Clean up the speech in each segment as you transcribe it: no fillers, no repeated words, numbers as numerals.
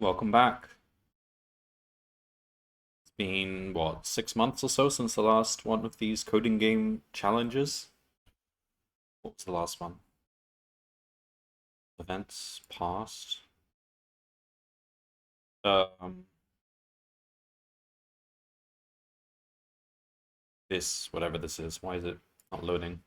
Welcome back. It's been, what, 6 months or so since the last one of these coding game challenges? What was the last one? Events past. Um, whatever this is. Why is it not loading?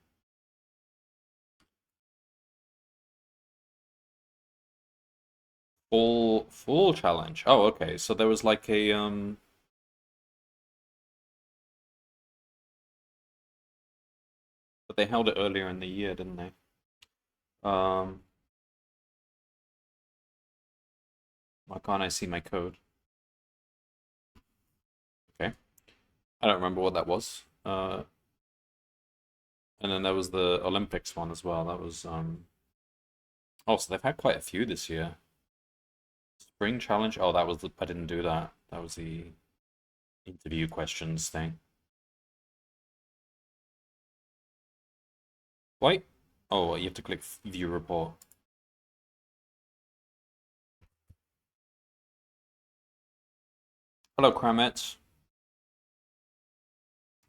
Full challenge. Oh, okay. So there was like but they held it earlier in the year, didn't they? Um, why can't I see my code? Okay. I don't remember what that was. And then there was the Olympics one as well. That was oh, so they've had quite a few this year. Spring challenge. Oh, I didn't do that. That was the interview questions thing. Wait. Oh, you have to click view report. Hello, Kramet.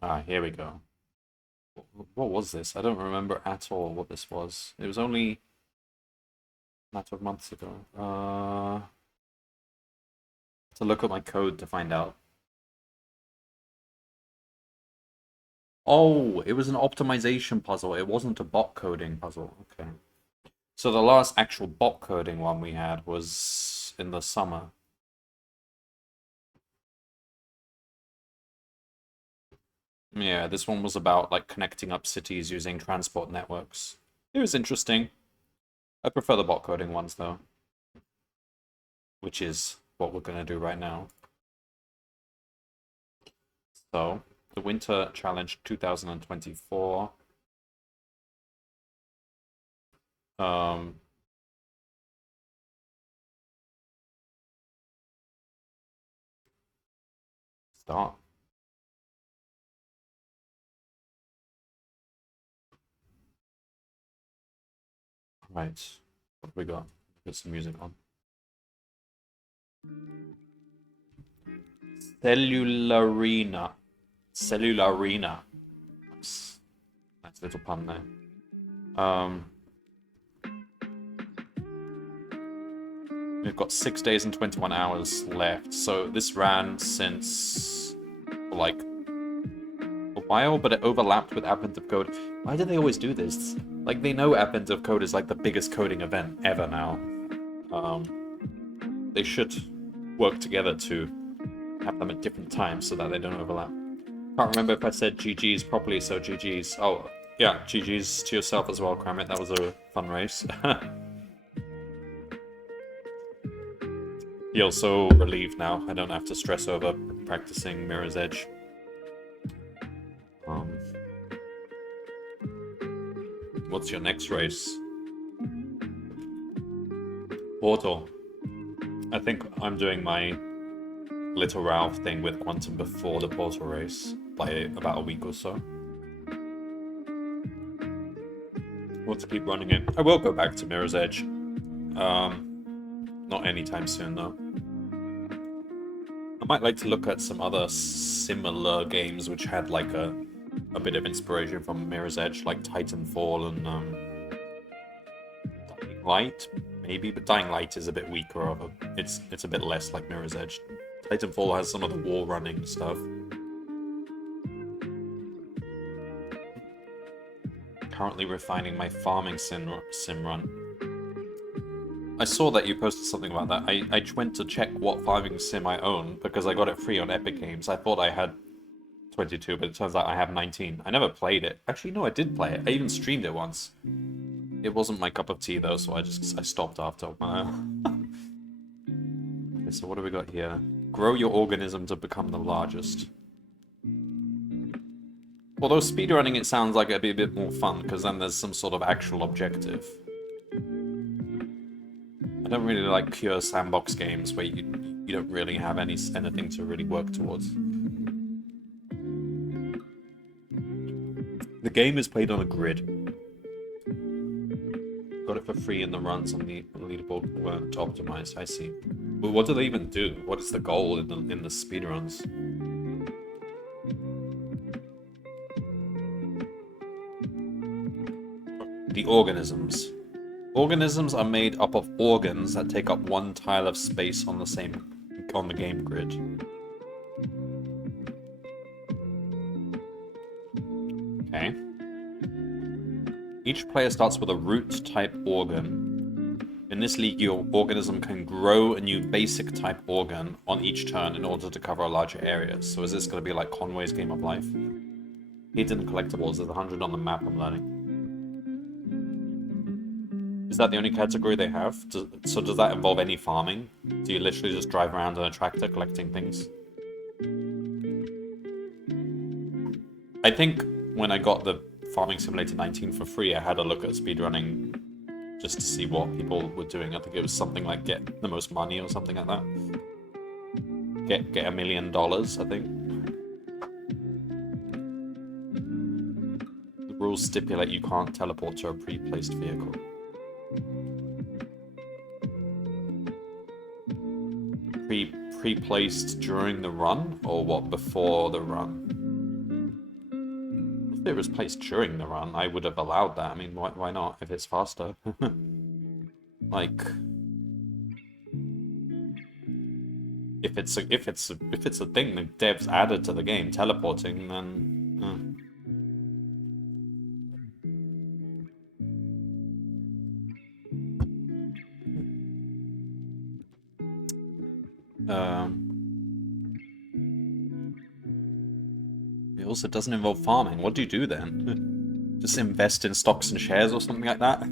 Ah, here we go. What was this? I don't remember at all what this was. It was only a matter of months ago. To look at my code to find out. Oh, it was an optimization puzzle. It wasn't a bot coding puzzle. Okay. So the last actual bot coding one we had was in the summer. Yeah, this one was about like connecting up cities using transport networks. It was interesting. I prefer the bot coding ones though, which is what we're gonna do right now. So, the Winter Challenge 2024. Um, Start. Right. What have we got? Put some music on. Cellularina. Cellularina. Nice little pun there. We've got 6 days and 21 hours left. So this ran since like a while, but it overlapped with Advent of Code. Why do they always do this? Like they know Advent of Code is like the biggest coding event ever now. They should work together to have them at different times so that they don't overlap. Can't remember if I said GG's properly, so GG's. Oh, yeah, GG's to yourself as well, Kramit. That was a fun race. Feel so relieved now. I don't have to stress over practicing Mirror's Edge. What's your next race? Portal. I think I'm doing my Little Ralph thing with Quantum before the Portal race by about a week or so. Want to keep running it. I will go back to Mirror's Edge. Not anytime soon though. I might like to look at some other similar games which had like a bit of inspiration from Mirror's Edge, like Titanfall and Dying Light, maybe, but Dying Light is a bit weaker of a. It's a bit less like Mirror's Edge. Titanfall has some of the wall running stuff. Currently refining my farming sim run. I saw that you posted something about that. I went to check what farming sim I own because I got it free on Epic Games. I thought I had 22, but it turns out I have 19. I never played it. Actually, no, I did play it. I even streamed it once. It wasn't my cup of tea though, so I stopped after a while. Okay, so what do we got here? Grow your organism to become the largest. Although speedrunning it sounds like it'd be a bit more fun, because then there's some sort of actual objective. I don't really like pure sandbox games where you don't really have anything to really work towards. The game is played on a grid. Got it for free and the runs on the leaderboard weren't optimized, I see. But what do they even do? What is the goal in the speedruns? The organisms. Organisms are made up of organs that take up one tile of space on the game grid. Okay. Each player starts with a root-type organ. In this league, your organism can grow a new basic-type organ on each turn in order to cover a larger area. So is this going to be like Conway's Game of Life? Hidden collectibles. There's 100 on the map, I'm learning. Is that the only category they have? So does that involve any farming? Do you literally just drive around in a tractor collecting things? I think when I got the Farming Simulator 19 for free, I had a look at speedrunning just to see what people were doing. I think it was something like get the most money or something like that. Get $1 million, I think. The rules stipulate you can't teleport to a pre-placed vehicle. Pre-placed during the run, or what, before the run? If it was placed during the run, I would have allowed that. I mean, why not, if it's faster? Like, if it's a thing the devs added to the game, teleporting, then it also doesn't involve farming. What do you do then? Just invest in stocks and shares or something like that?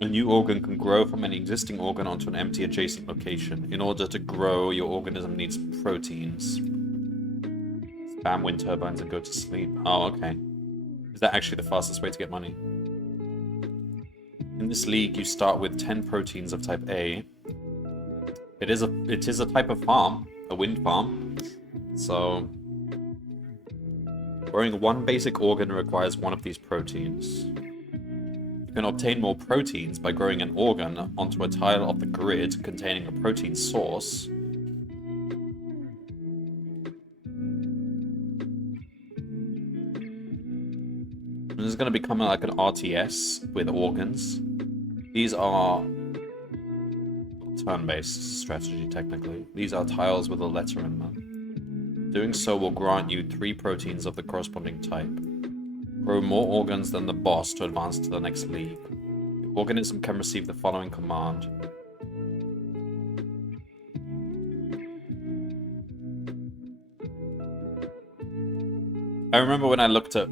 A new organ can grow from an existing organ onto an empty adjacent location. In order to grow, your organism needs proteins. Spam wind turbines and go to sleep. Oh, okay. Is that actually the fastest way to get money? In this league, you start with 10 proteins of type A. It is a type of farm, a wind farm. So, growing one basic organ requires one of these proteins. You can obtain more proteins by growing an organ onto a tile of the grid containing a protein source. This is going to become like an RTS with organs. These are turn-based strategy, technically. These are tiles with a letter in them. Doing so will grant you 3 proteins of the corresponding type. Grow more organs than the boss to advance to the next league. The organism can receive the following command. I remember when I looked at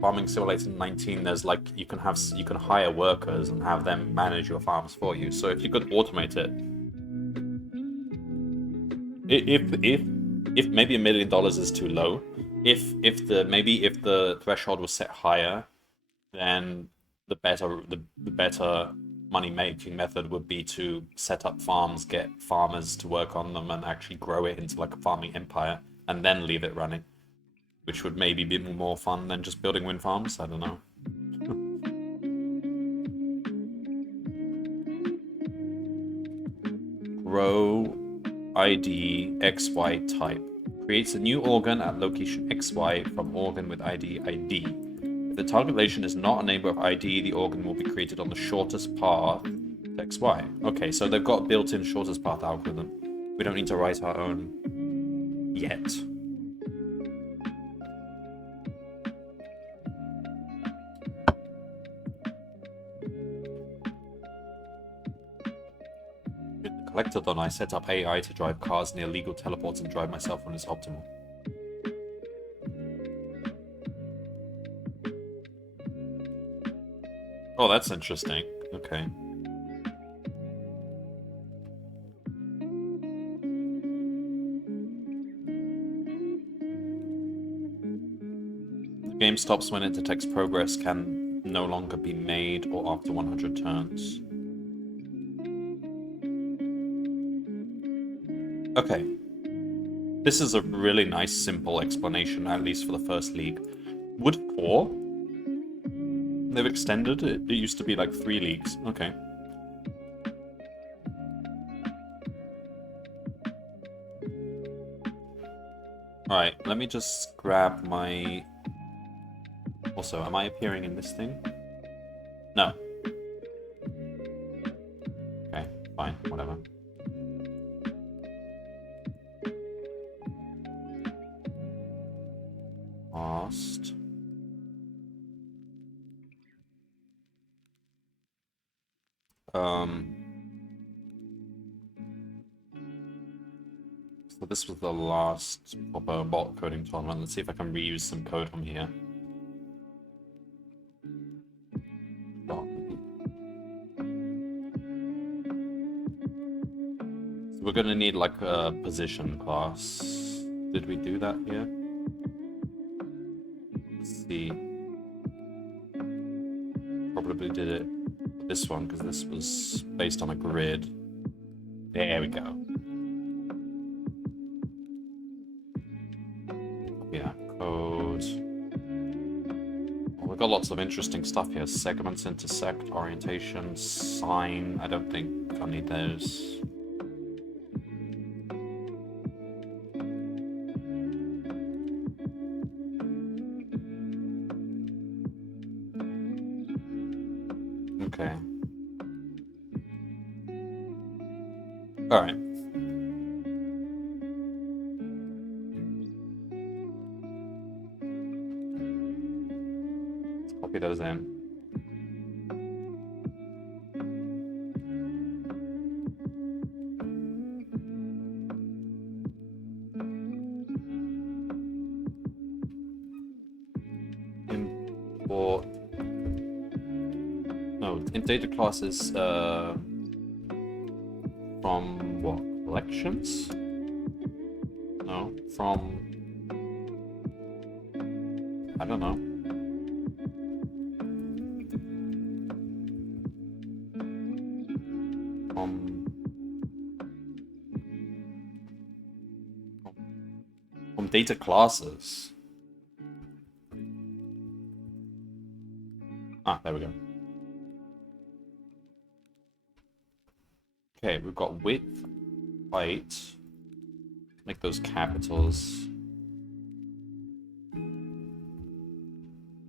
Farming Simulator 19, there's like you can hire workers and have them manage your farms for you. So if you could automate it, if maybe $1 million is too low, if the threshold was set higher, then the better money making method would be to set up farms, get farmers to work on them, and actually grow it into like a farming empire, and then leave it running. Which would maybe be more fun than just building wind farms. I don't know. Grow ID XY type. Creates a new organ at location XY from organ with ID ID. If the target location is not a neighbor of ID, the organ will be created on the shortest path to XY. Okay, so they've got built-in shortest path algorithm. We don't need to write our own yet. Collectathon, I set up AI to drive cars near legal teleports and drive myself when it's optimal. Oh, that's interesting. Okay. The game stops when it detects progress can no longer be made or after 100 turns. Okay. This is a really nice, simple explanation, at least for the first league. Wood 4? They've extended it. It used to be like 3 leagues. Okay. Alright, let me just grab my... Also, am I appearing in this thing? No. Okay, fine, whatever. Lost. So this was the last proper bot coding tournament. Let's see if I can reuse some code from here. So we're gonna need like a position class. Did we do that here? Let's see. Probably did it for this one because this was based on a grid. There we go. Yeah, code. Well, we've got lots of interesting stuff here. Segments, intersect, orientation, sign. I don't think I need those. Okay. Alright. Let's copy those in. Import. No, in data classes, from what? Collections? No, from... I don't know. From data classes. Ah, there we go. Okay, we've got width, height. Make those capitals.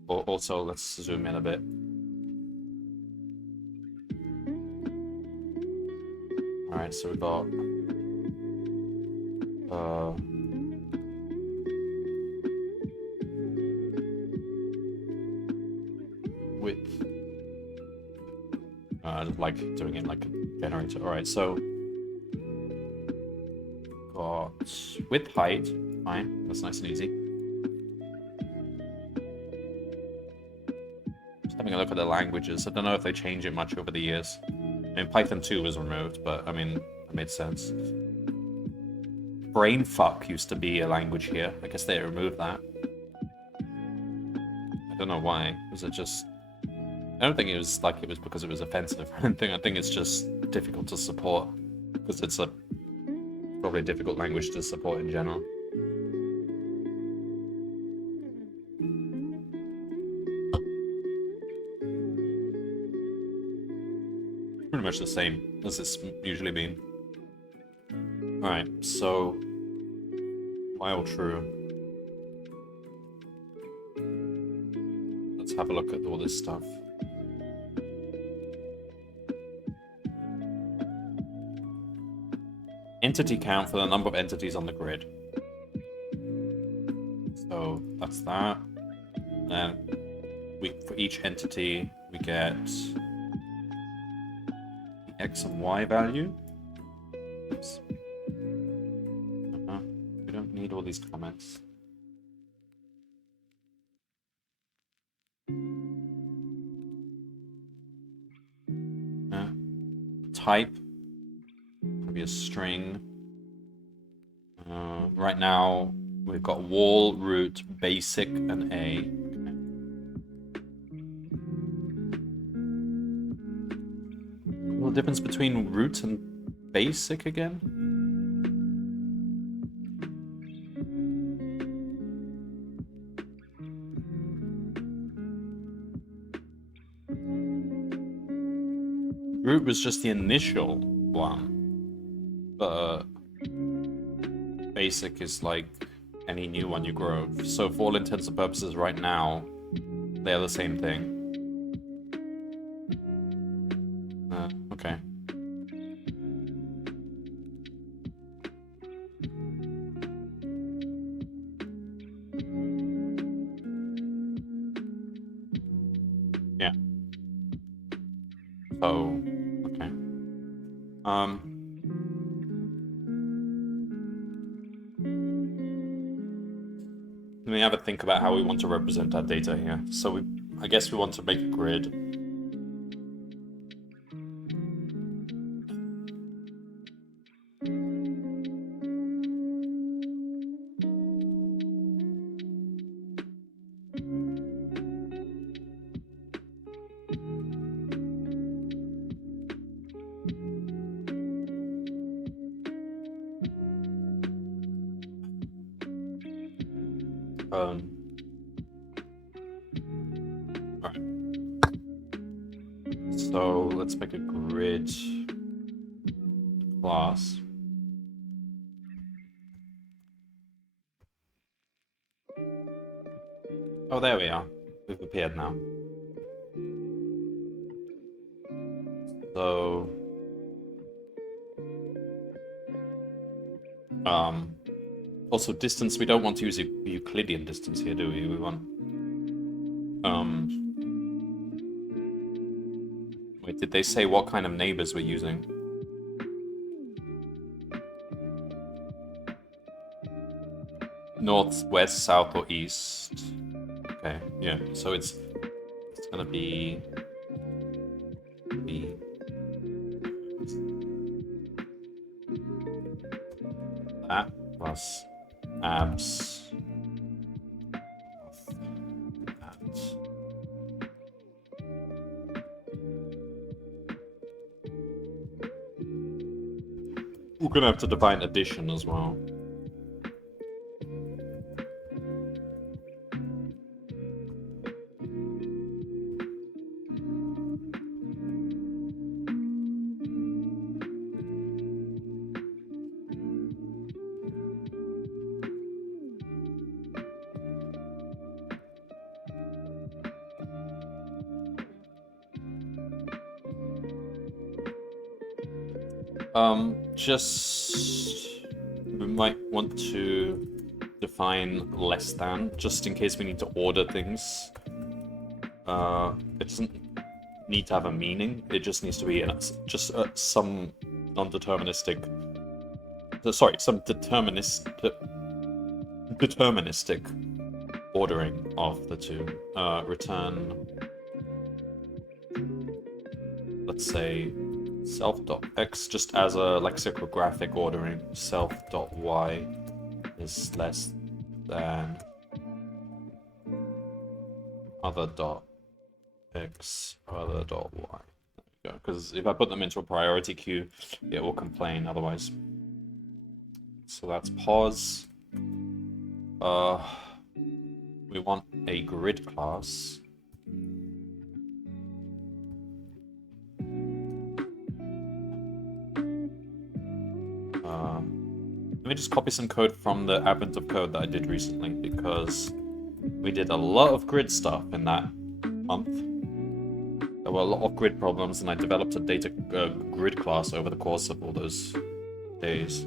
Also, let's zoom in a bit. Alright, so we've got... width. I just like doing it like a generator. Alright, so... got width, height. Fine, that's nice and easy. Just having a look at the languages. I don't know if they change it much over the years. I mean, Python 2 was removed, but I mean, it made sense. Brainfuck used to be a language here. I guess they removed that. I don't know why. Was it just... I don't think it was like it was because it was offensive or anything. I think it's just difficult to support because it's a probably a difficult language to support in general. Pretty much the same as it's usually been. Alright, so while true. Let's have a look at all this stuff. Entity count for the number of entities on the grid. So that's that. And for each entity we get the X and Y value. Oops. We don't need all these comments. Type. Be a string. Right now we've got wall, root, basic, and A. Okay. What's the difference between root and basic again? Root was just the initial one. But basic is like any new one you grow. So for all intents and purposes right now, they're the same thing. Okay. Yeah. So, okay. Let me have a think about how we want to represent our data here. So I guess we want to make a grid. Alright. So let's make a grid class. Oh, there we are. We've appeared now. So, also distance, we don't want to use Euclidean distance here, do we? We want, wait, did they say what kind of neighbors we're using? North, west, south, or east? Okay, yeah, so it's gonna be that plus abs that. We're gonna have to define addition as well. We might want to define less than, just in case we need to order things. It doesn't need to have a meaning, it just needs to be some non-deterministic... some deterministic ordering of the two. Return... let's say... self.x just as a lexicographic ordering. Self.y is less than other.x, other.y. There we go. Because if I put them into a priority queue, it will complain otherwise. So that's pause. We want a grid class. Let me just copy some code from the Advent of Code that I did recently, because we did a lot of grid stuff in that month. There were a lot of grid problems, and I developed a data grid class over the course of all those days.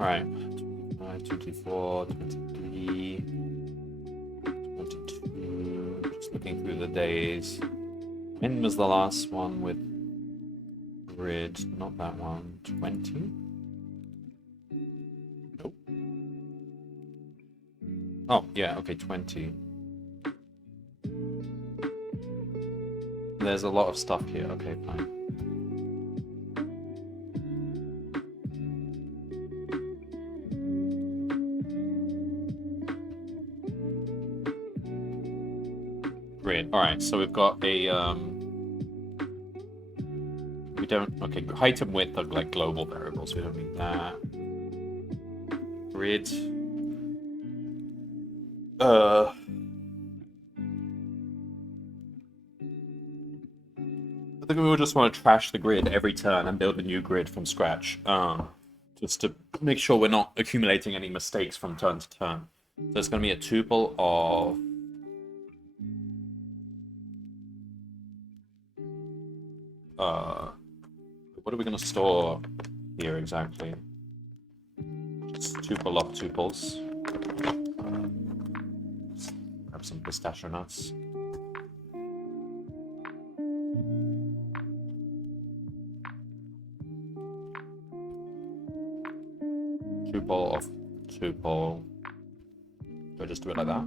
Alright, 24, 23, 22, just looking through the days. When was the last one with grid? Not that one. 20? Nope. Oh, yeah, okay, 20. There's a lot of stuff here, okay, fine. Grid. Alright, so we've got a, we don't... Okay, height and width are like global variables. We don't need that. Grid. I think we will just want to trash the grid every turn and build a new grid from scratch. Just to make sure we're not accumulating any mistakes from turn to turn. So it's going to be a tuple of... what are we going to store here exactly? Just tuple of tuples. Grab some pistachio nuts. Tuple of tuple. Do I just do it like that?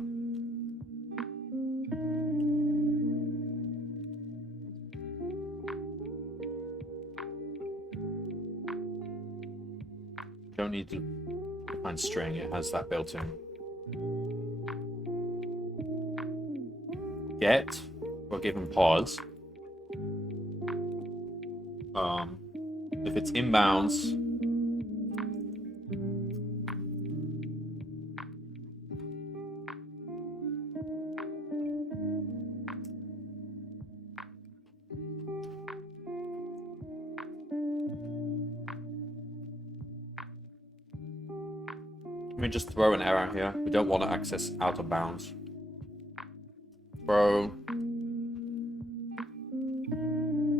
Don't need to define string, it has that built in. Get, we're given pause. If it's inbounds, let me just throw an error here. We don't want to access out of bounds. Throw.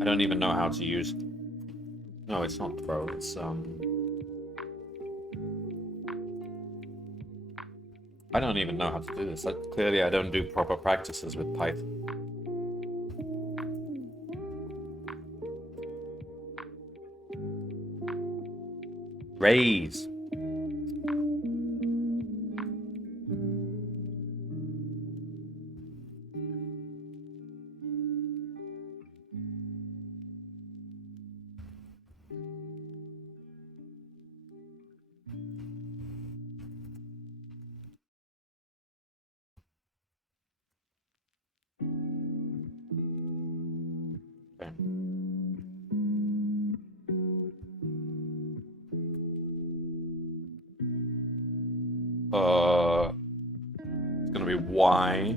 I don't even know how to use. No, it's not throw. It's I don't even know how to do this. Clearly, I don't do proper practices with Python. Raise. Okay. It's gonna be Y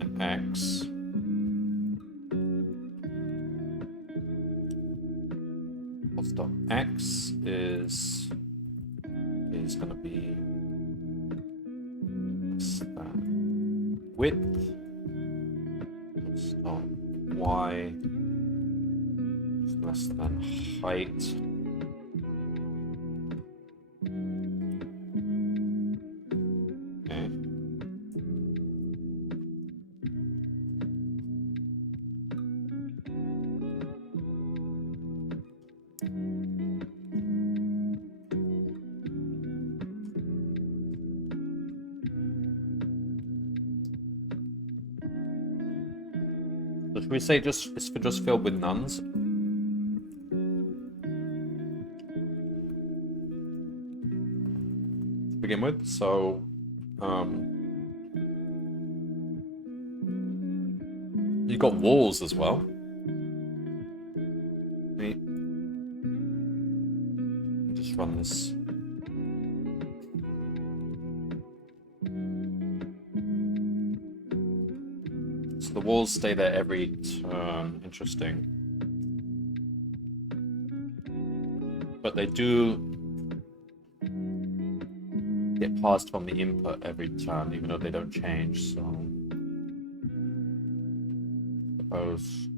and X. What's the X is gonna be width. Stop. Y is less than height. So should we say it's just filled with nuns? To begin with, so you got walls as well. Let me just run this. So the walls stay there every turn. Interesting. But they do get passed from the input every turn, even though they don't change, so... Suppose...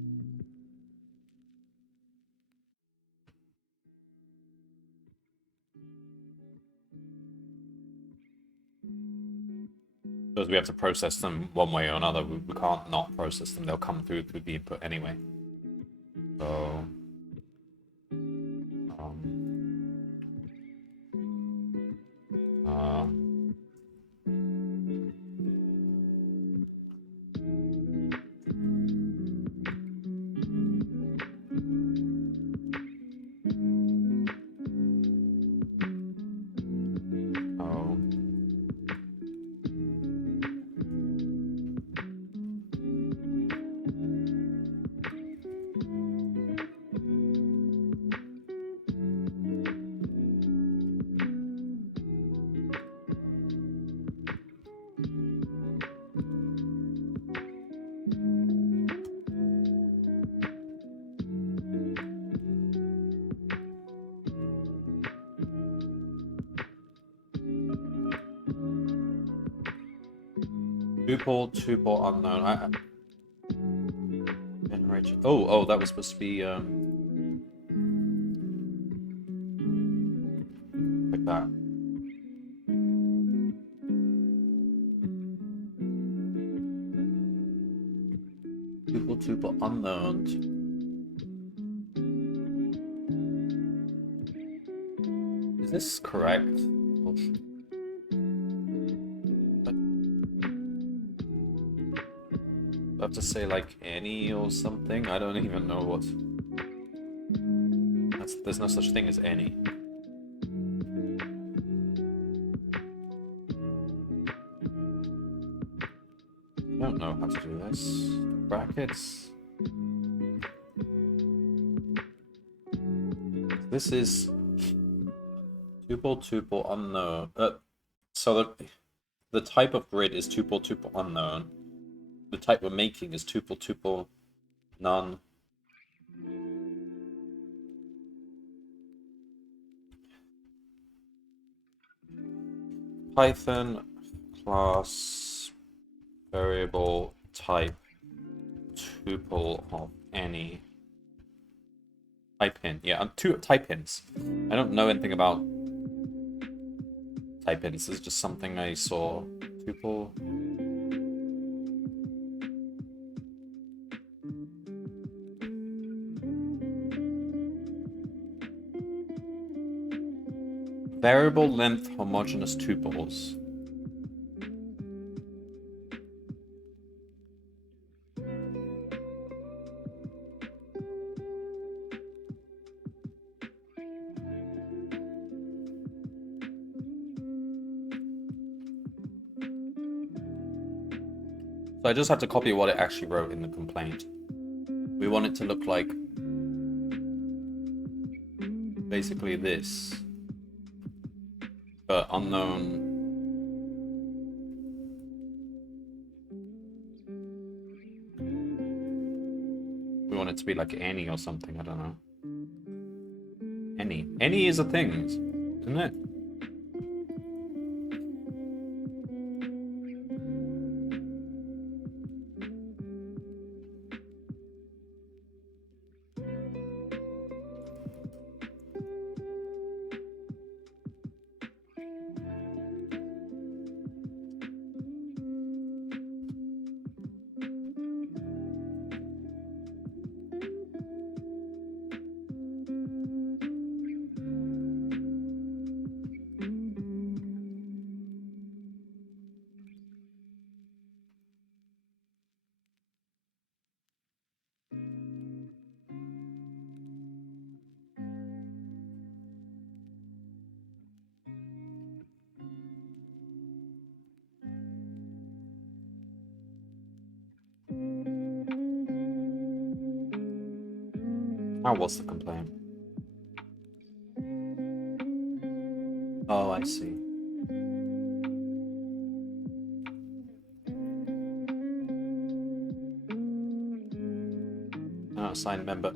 Because we have to process them one way or another. We can't not process them. They'll come through the input anyway. So... Tuple unknown. Generate. Oh, that was supposed to be like that. Tuple unknown. Is this correct? Oh, I have to say like any or something. I don't even know what. There's no such thing as any. I don't know how to do this. Brackets. This is tuple unknown. So the type of grid is tuple unknown. The type we're making is tuple none. Python class variable type tuple of any. Type in. Yeah, type ins. I don't know anything about type ins. This is just something I saw. Tuple. Variable length homogeneous tuples. So I just have to copy what it actually wrote in the complaint. We want it to look like basically this, but unknown. We want it to be like any or something, I don't know. Any. Any is a thing, isn't it? How was the complaint? Oh, I see. Assigned member.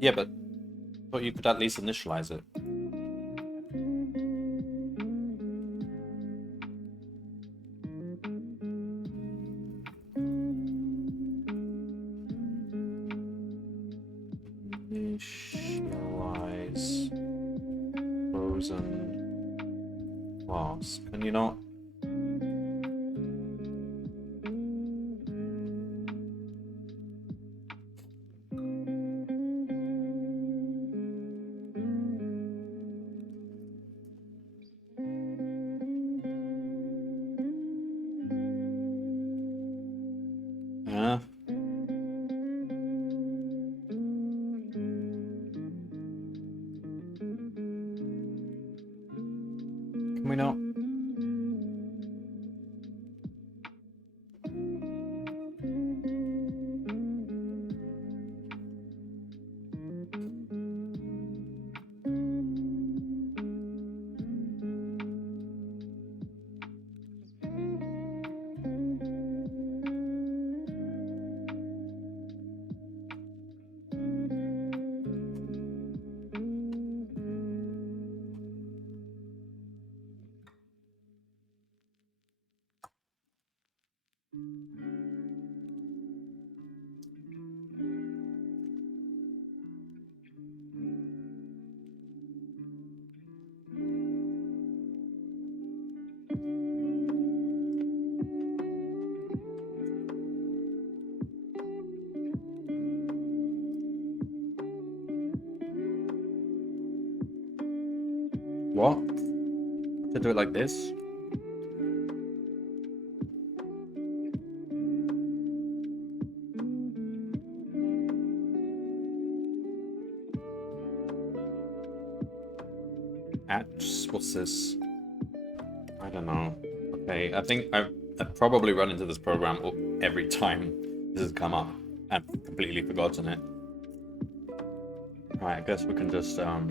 Yeah, but you could at least initialize it. Initialize frozen class. Can you not? Yeah. Can we not? What? To do it like this? What's this? I don't know. Okay, I think I've probably run into this program every time this has come up and completely forgotten it. Alright, I guess we can just oh,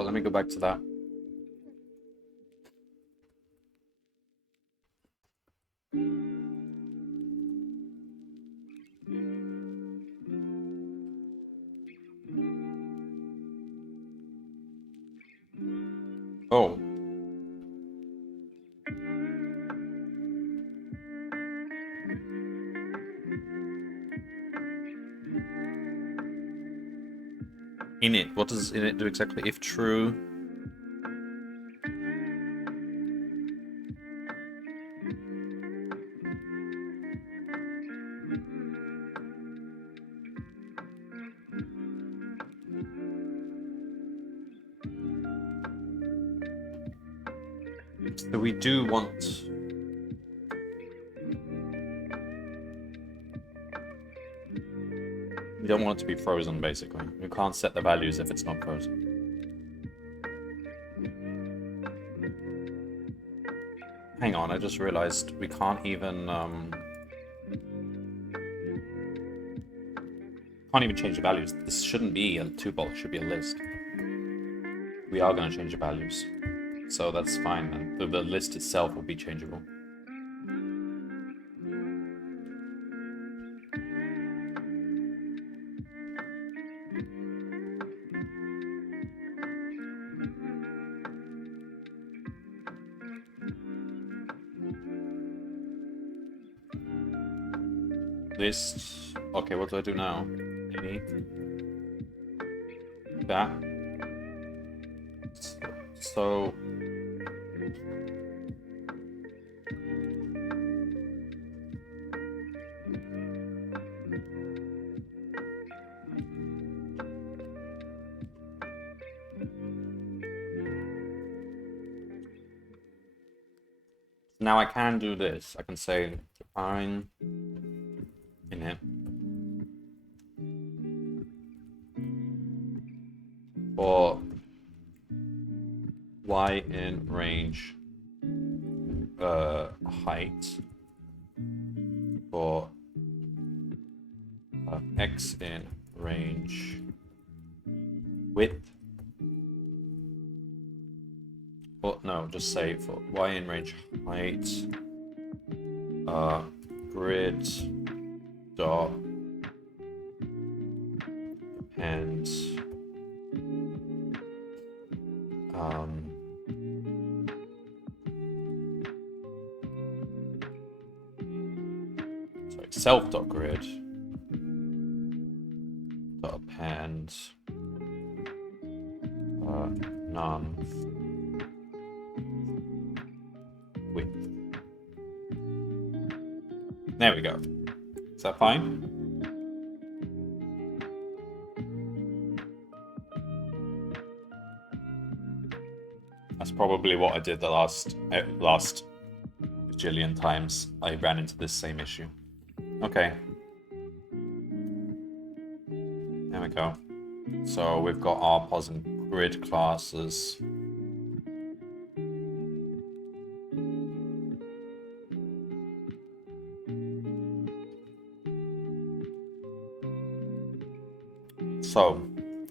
let me go back to that. Oh. Init. What does init do exactly? If true. So we do want... We don't want it to be frozen, basically. We can't set the values if it's not frozen. Hang on, I just realized we can't even change the values. This shouldn't be a tuple, it should be a list. We are going to change the values. So that's fine, and the list itself will be changeable. List. Okay, what do I do now? Any? That. So... Now I can do this. I can say define init for y in range height for x in range width. Well, no, just say for y in range height grid dot and sorry, self.grid dot append none width. There we go. Is that fine? That's probably what I did the last bajillion times I ran into this same issue. Okay. There we go. So we've got our pos and grid classes. So,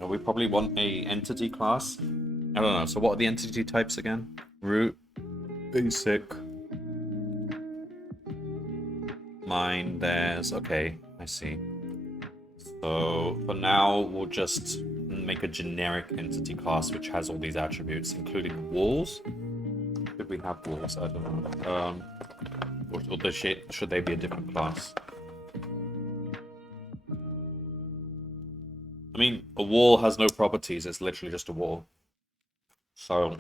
we probably want a entity class. I don't know. So what are the entity types again? Root, basic, mine, there's... Okay, I see. So for now, we'll just make a generic entity class which has all these attributes, including walls. Did we have walls? I don't know. Or should they be a different class? I mean, a wall has no properties. It's literally just a wall. So...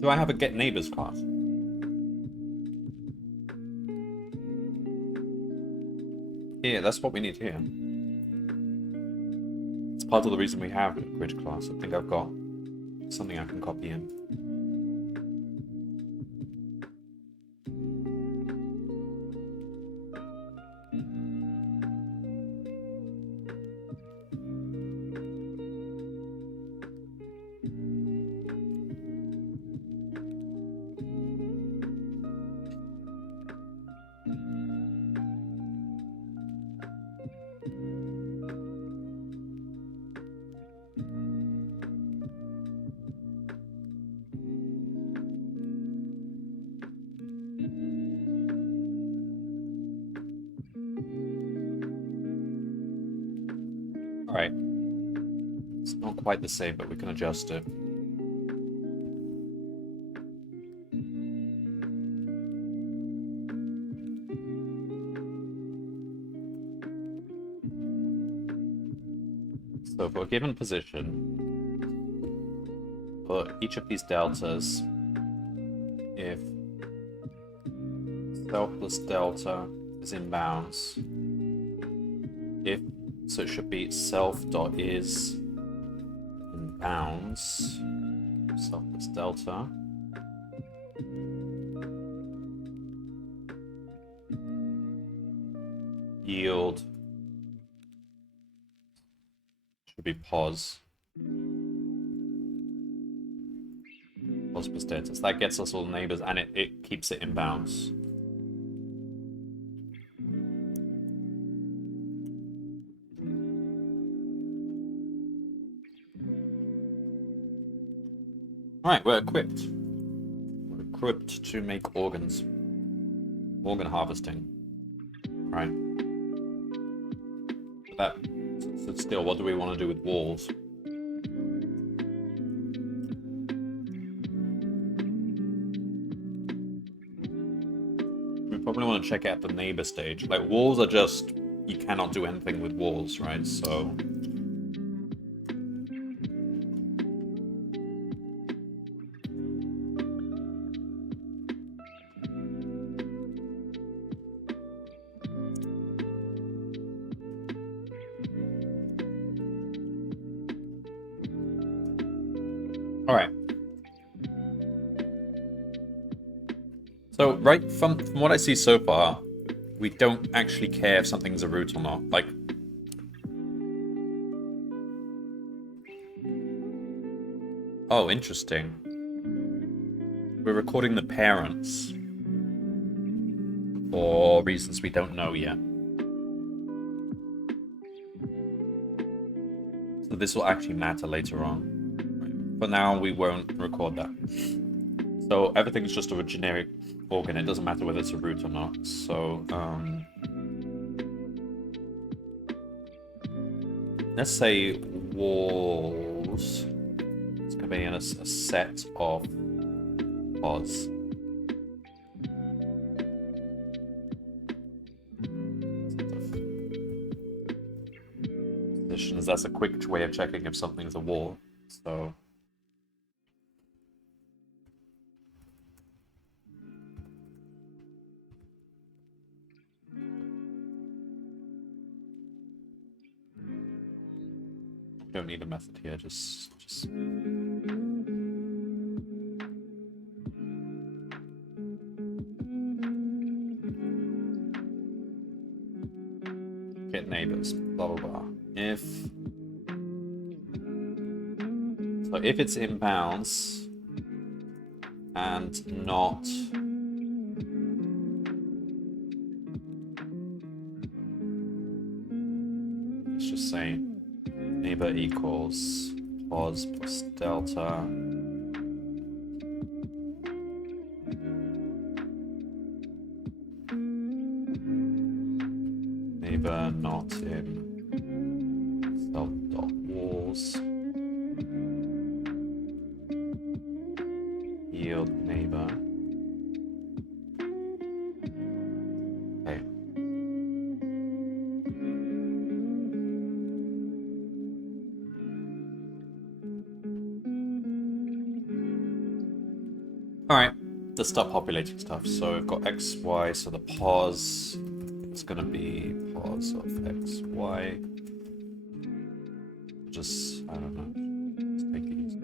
Do I have a get neighbors class? Yeah, that's what we need here. It's part of the reason we have a grid class. I think I've got something I can copy in. Alright. It's not quite the same, but we can adjust it. So for a given position, for each of these deltas, if selfless delta is in bounds, so it should be self.is in bounds, selfless delta. Yield should be pos. Pos per status. That gets us all the neighbors and it keeps it in bounds. Alright, we're equipped. We're equipped to make organs. Organ harvesting. Right. But so still, what do we want to do with walls? We probably want to check out the neighbor stage. Like, walls are just... You cannot do anything with walls, right? So... Alright. So, right, from what I see so far, we don't actually care if something's a root or not. Like... Oh, interesting. We're recording the parents. For reasons we don't know yet. So this will actually matter later on. For now, we won't record that. So everything's just a generic organ. It doesn't matter whether it's a root or not. So, let's say walls. It's going to be in a set of pods. Positions. That's a quick way of checking if something's a wall. So... Don't need a method here, just... immediate neighbors, blah blah blah. If it's in bounds and not let's just say neighbor equals pos plus delta neighbor not in self.walls yield neighbor. Okay. Alright, let's start populating stuff. So we've got x, y, so the pos is going to be pos of x, y. Just, I don't know, just take it easy.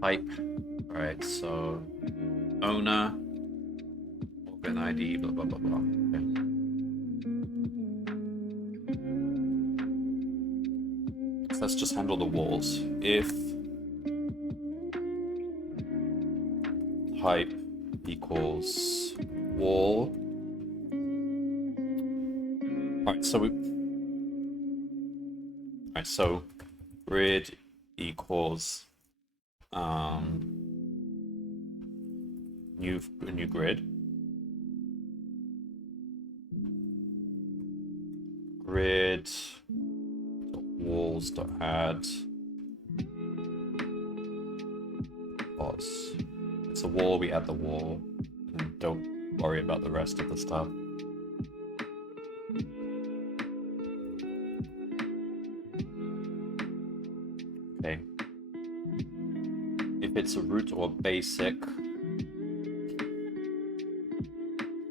Type. Alright, so owner, organ ID, blah blah blah blah. Okay. So let's just handle the walls. If type equals wall. Alright, so grid equals new grid. Grid walls dot add pos. It's a wall, we add the wall, and don't worry about the rest of the stuff. Okay. If it's a root or basic,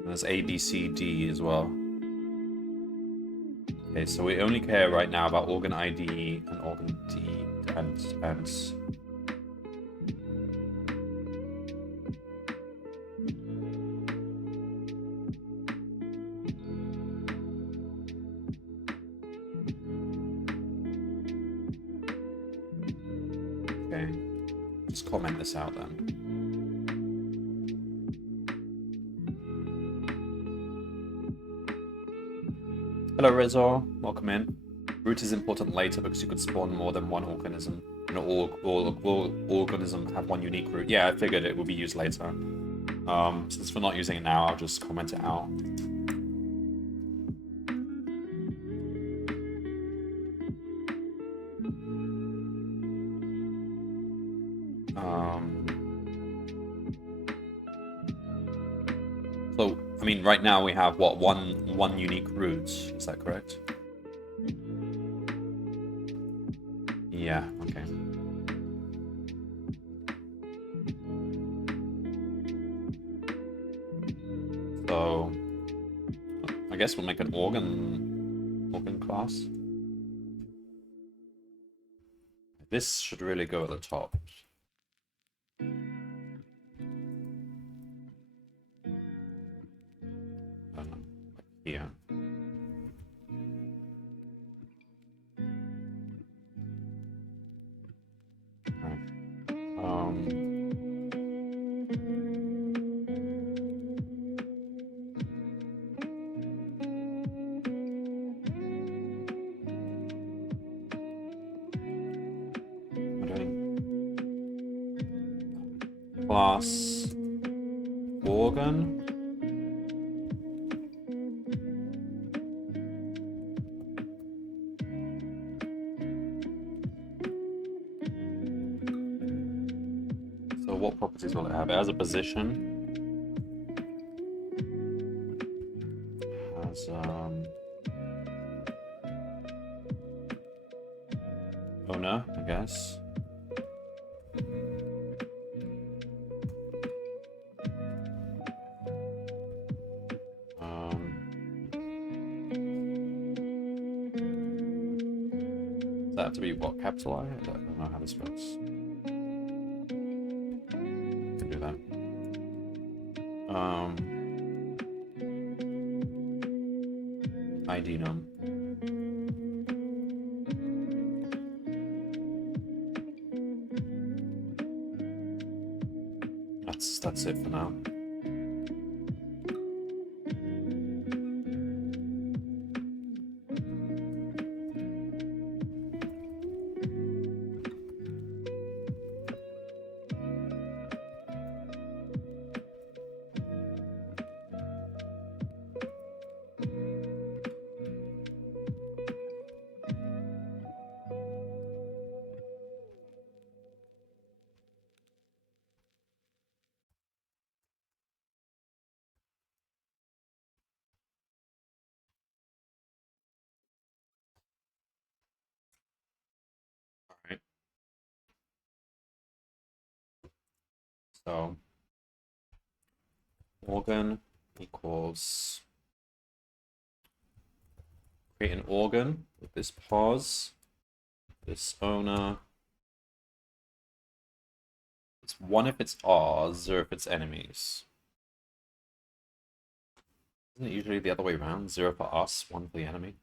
there's A, B, C, D as well. Okay, so we only care right now about organ ID and organ D and okay. Just comment this out then. Hello Rizor, welcome in. Root is important later because you could spawn more than one organism. And all organisms have one unique root. Yeah, I figured it would be used later. Since we're not using it now, I'll just comment it out. So, I mean, right now we have, what, one unique root, is that correct? Yeah, okay. So, I guess we'll make an organ class. This should really go at the top. Here. Class organ. So what properties will it have? It has a position. It has owner, I guess. that to be what? Capital I? I don't know how this works. Can do that. ID num. That's it for now. Alright. So organ equals create an organ with this pos, this owner. It's 1 if it's ours, 0 if it's enemies. Isn't it usually the other way around? 0 for us, 1 for the enemy.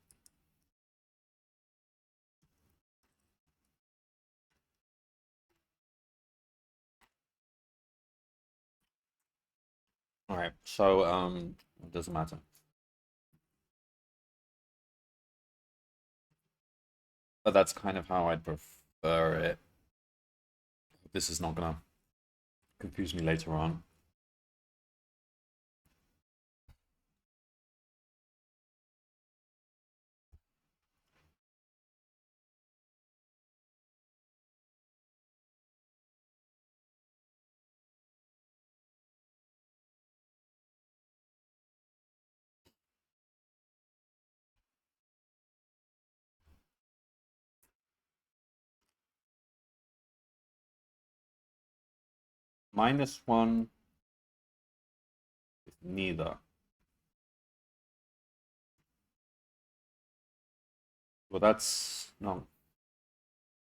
Alright, so it doesn't matter. But that's kind of how I'd prefer it. This is not gonna confuse me later on. -1 is neither. Well, that's no.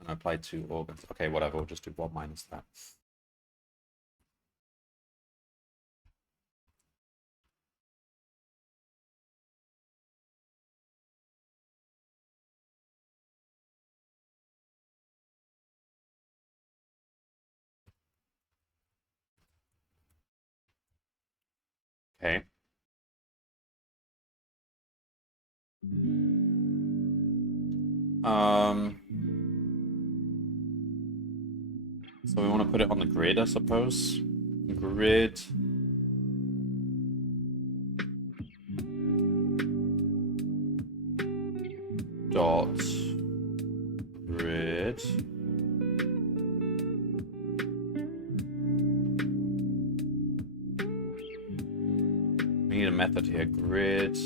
And I apply 2 organs. Okay, whatever. We'll just do 1 minus that. Okay. So we want to put it on the grid, I suppose. Grid. Dot. Grid. We need a method here. Grid.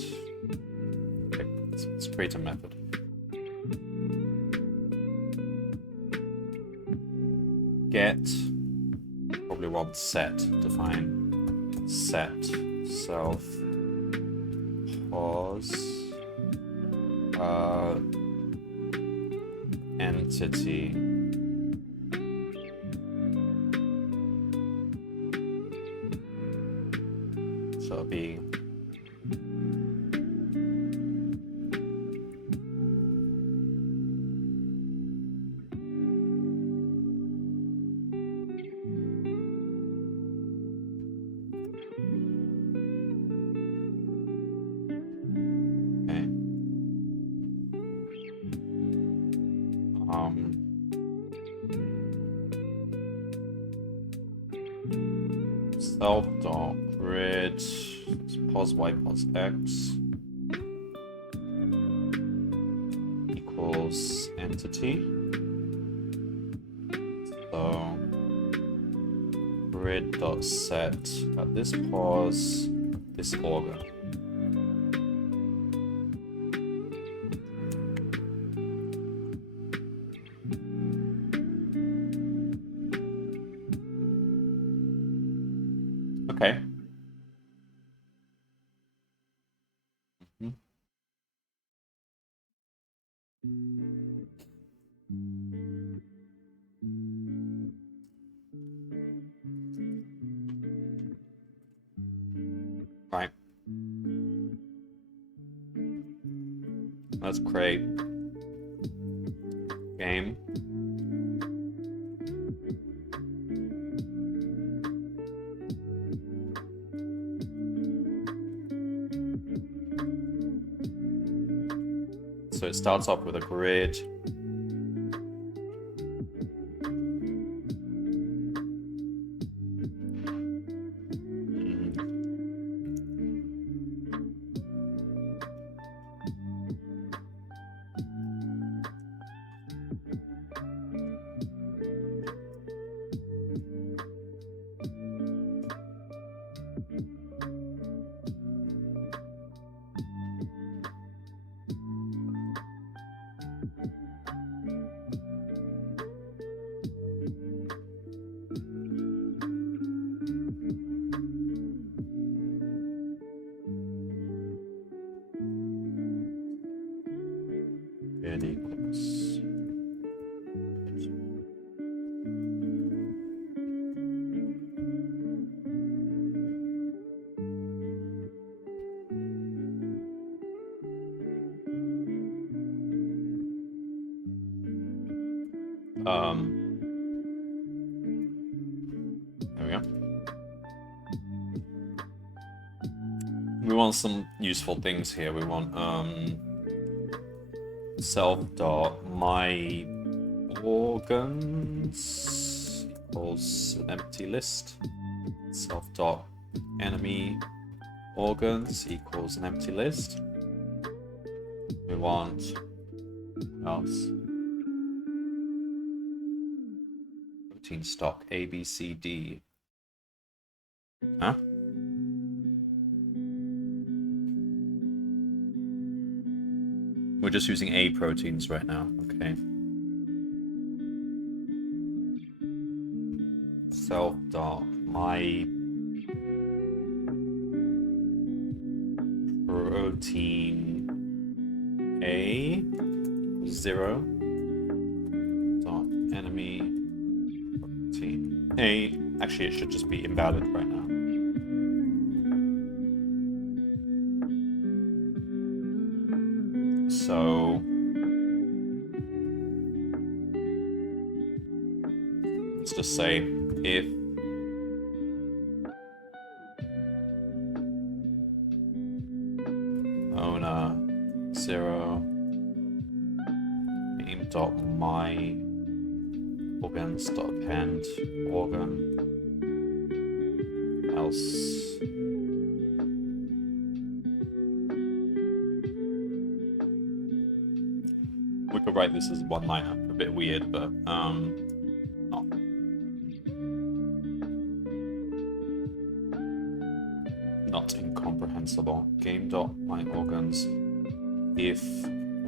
Okay, let's create a method. Get. Probably want set. Define set self pos entity. So it'll be self dot grid pos y pos x equals entity. So grid dot set at this pos this organ. Okay. Right. Let's create game. So it starts off with a grid. Grid equals. There we go. We want some useful things here. We want self.my organs equals an empty list. Self.enemy organs equals an empty list. We want else protein stock A, B, C, D. Huh? We're just using A proteins right now. Okay. Self.my protein A 0 dot enemy protein A. Actually, it should just be invalid right now. So let's just say if owner 0 name.my organs.append organ else we could write this as one liner. A bit weird, but not incomprehensible. Game.myOrgans if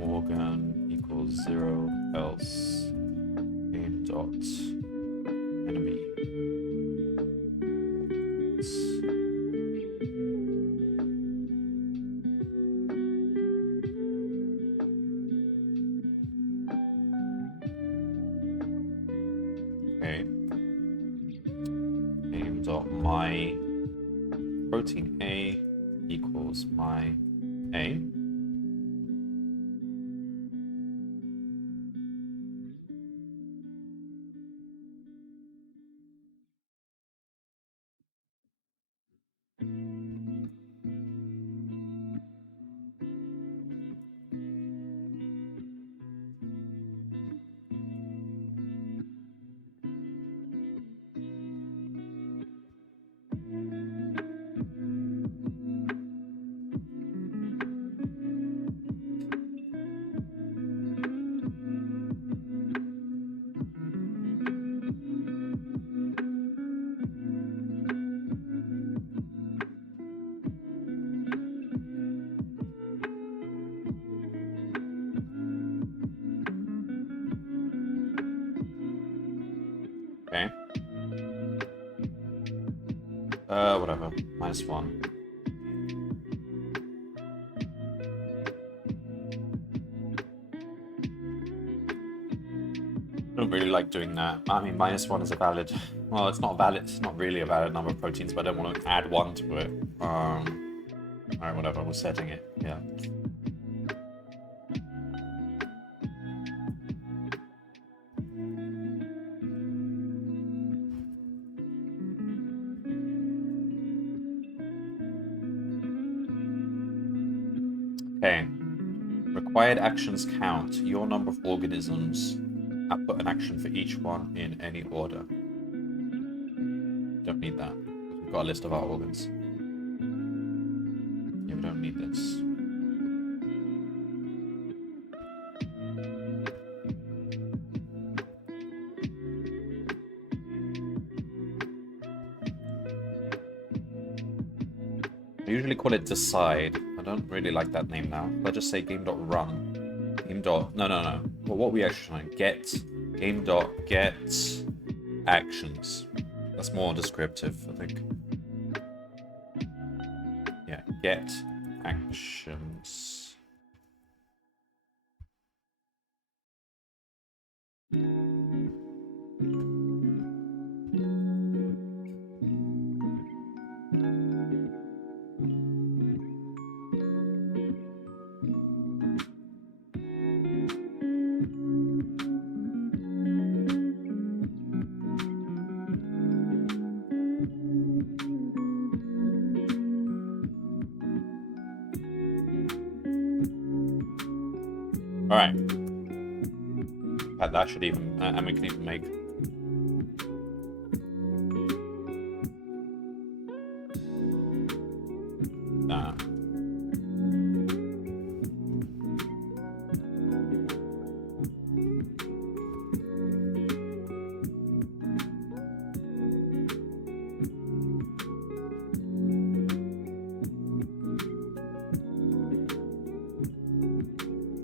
organ equals 0 else game.enemy. Okay. Game.my protein A equals my A. Okay. Whatever. -1. I don't really like doing that. I mean, -1 is a valid... Well, it's not valid. It's not really a valid number of proteins, but I don't want to add 1 to it. Alright, whatever, we're setting it, yeah. Okay. Required actions count. Your number of organisms. Output an action for each one in any order. Don't need that. We've got a list of our organs. Yeah, we don't need this. I usually call it decide. I don't really like that name now. Let's just say game.run. No. Well, what we actually trying to get game.get actions. That's more descriptive, I think. Yeah, get actions. Alright. That should even, and we can even make...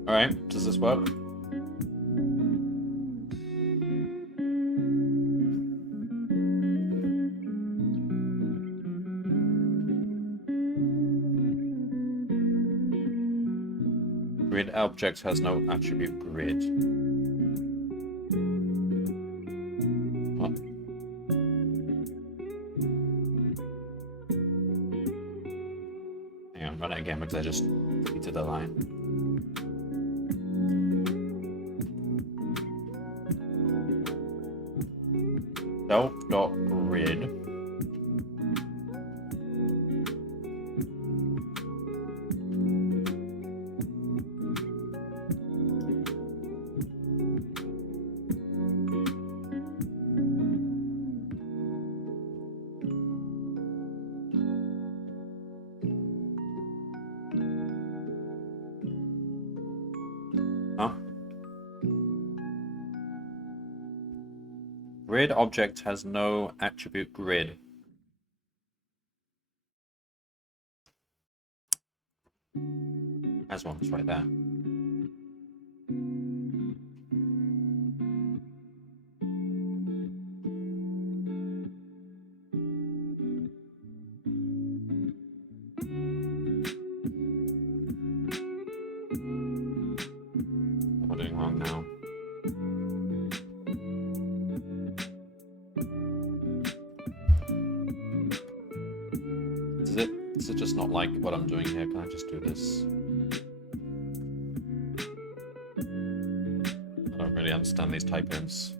Alright, does this work? Grid object has no attribute grid. What? Hang on, run it again because I just deleted the line. Self.grid. Huh? Grid object has no attribute grid. As one, it's right there. What am I doing wrong now? Is it just not like what I'm doing here? Can I just do this? I don't really understand these type-ins.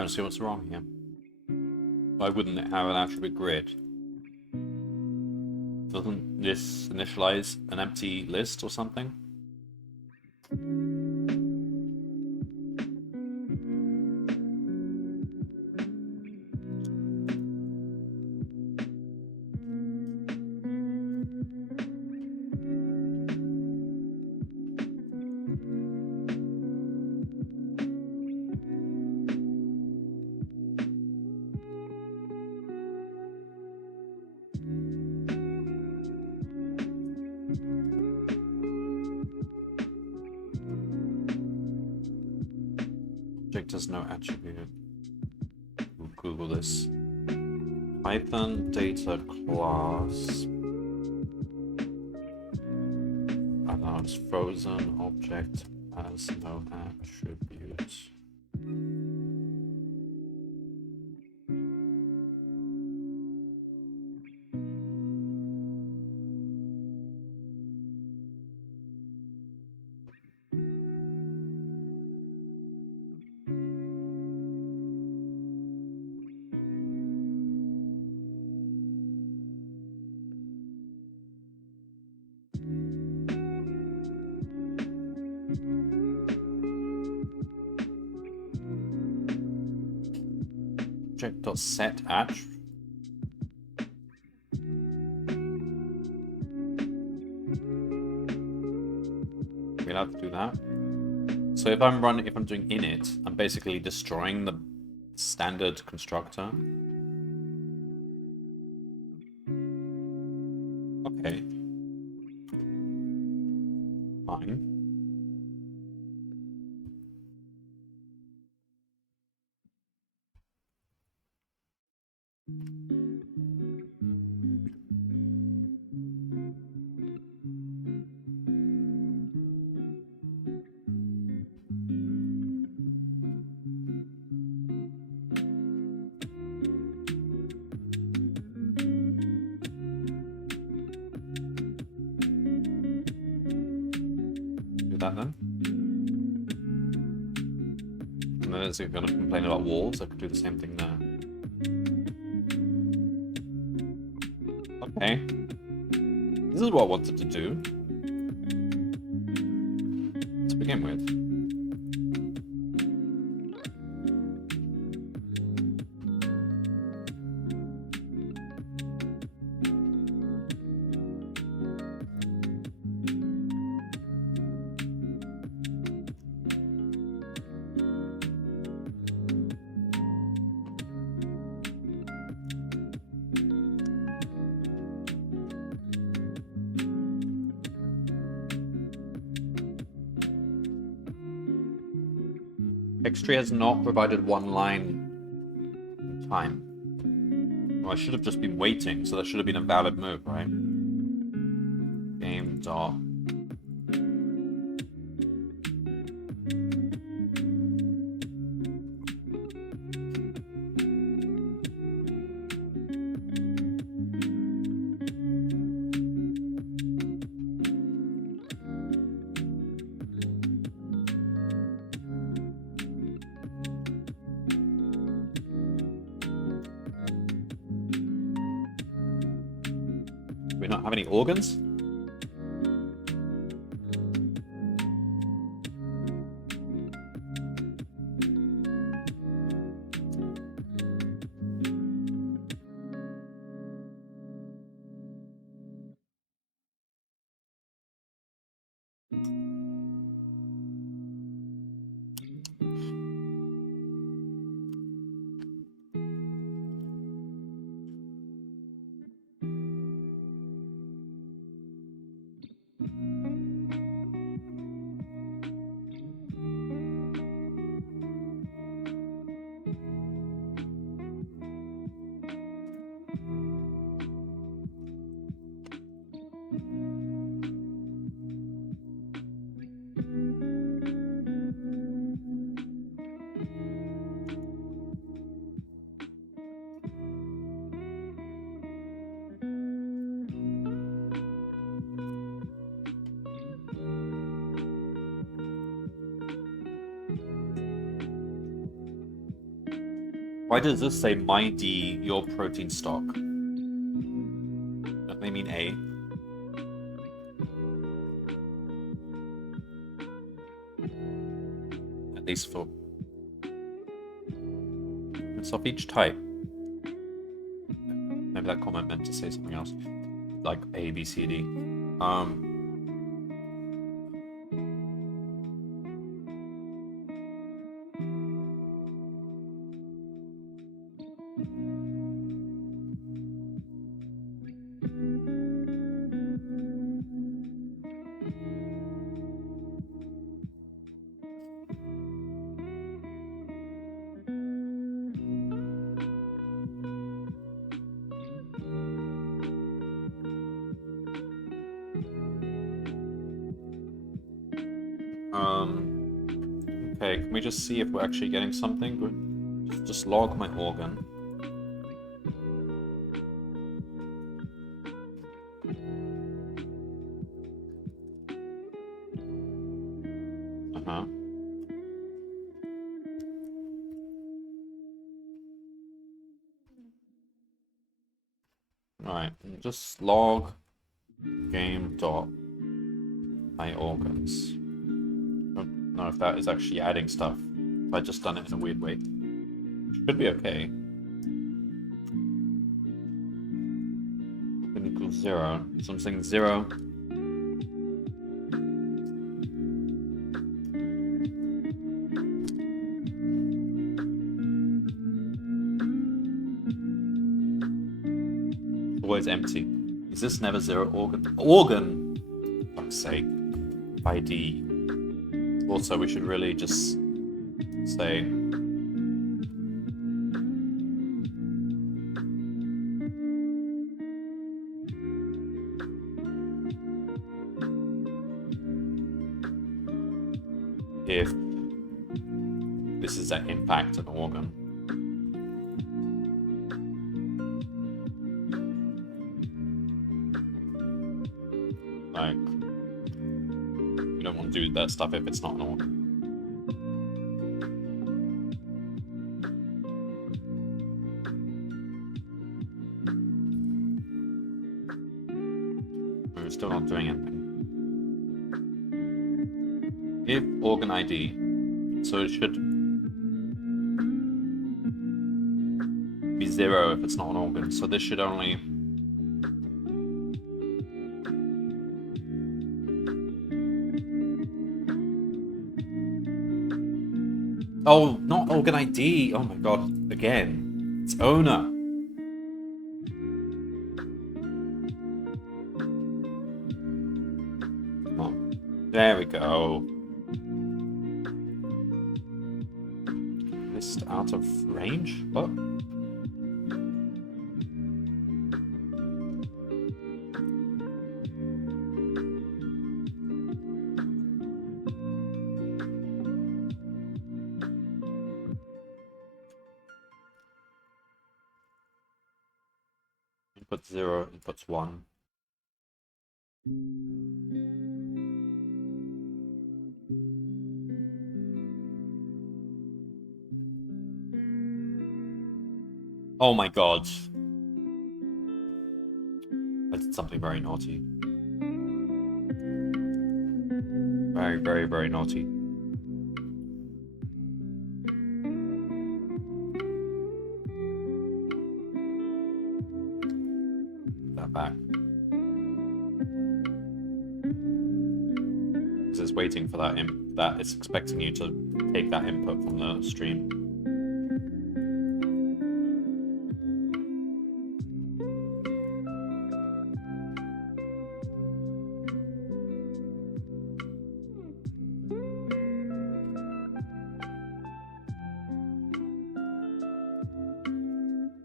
I don't see what's wrong here. Why wouldn't it have an attribute grid? Doesn't this initialize an empty list or something? Object has no attribute. We'll Google this. Python data class. I don't know, it's frozen object has no attribute. Object.set atch. We're allowed to do that. So if I'm doing init, I'm basically destroying the standard constructor. Okay. Fine. That then. And then is it going to complain about walls? I could do the same thing there. Okay. This is what I wanted to do. To begin with. Xtree has not provided one line in time. Well, I should have just been waiting, so that should have been a valid move, right? Game dot. Do we not have any organs? Why does this say my D, your protein stock? Don't they mean A? At least for... It's of each type. Maybe that comment meant to say something else. Like A, B, C, D. Okay, can we just see if we're actually getting something? Just log my organ. Uh-huh. Alright, just log game dot my organs. I don't know if that is actually adding stuff. I just done it in a weird way. Should be okay. N equals 0. Something 0. Always empty. Is this never 0 organ? Organ! For fuck's sake. By D. Also, we should really just say... if this is in fact an organ. Like, you don't want to do that stuff if it's not an organ. We're still not doing anything. If organ ID, so it should be 0 if it's not an organ, so this should only... Oh, not organ ID! Oh my god, again. It's owner. Come on. There we go. List out of range? What? Input 0, inputs 1. Oh my god. I did something very naughty. Very, very, very naughty. Put that back. Because it's waiting for that it's expecting you to take that input from the stream.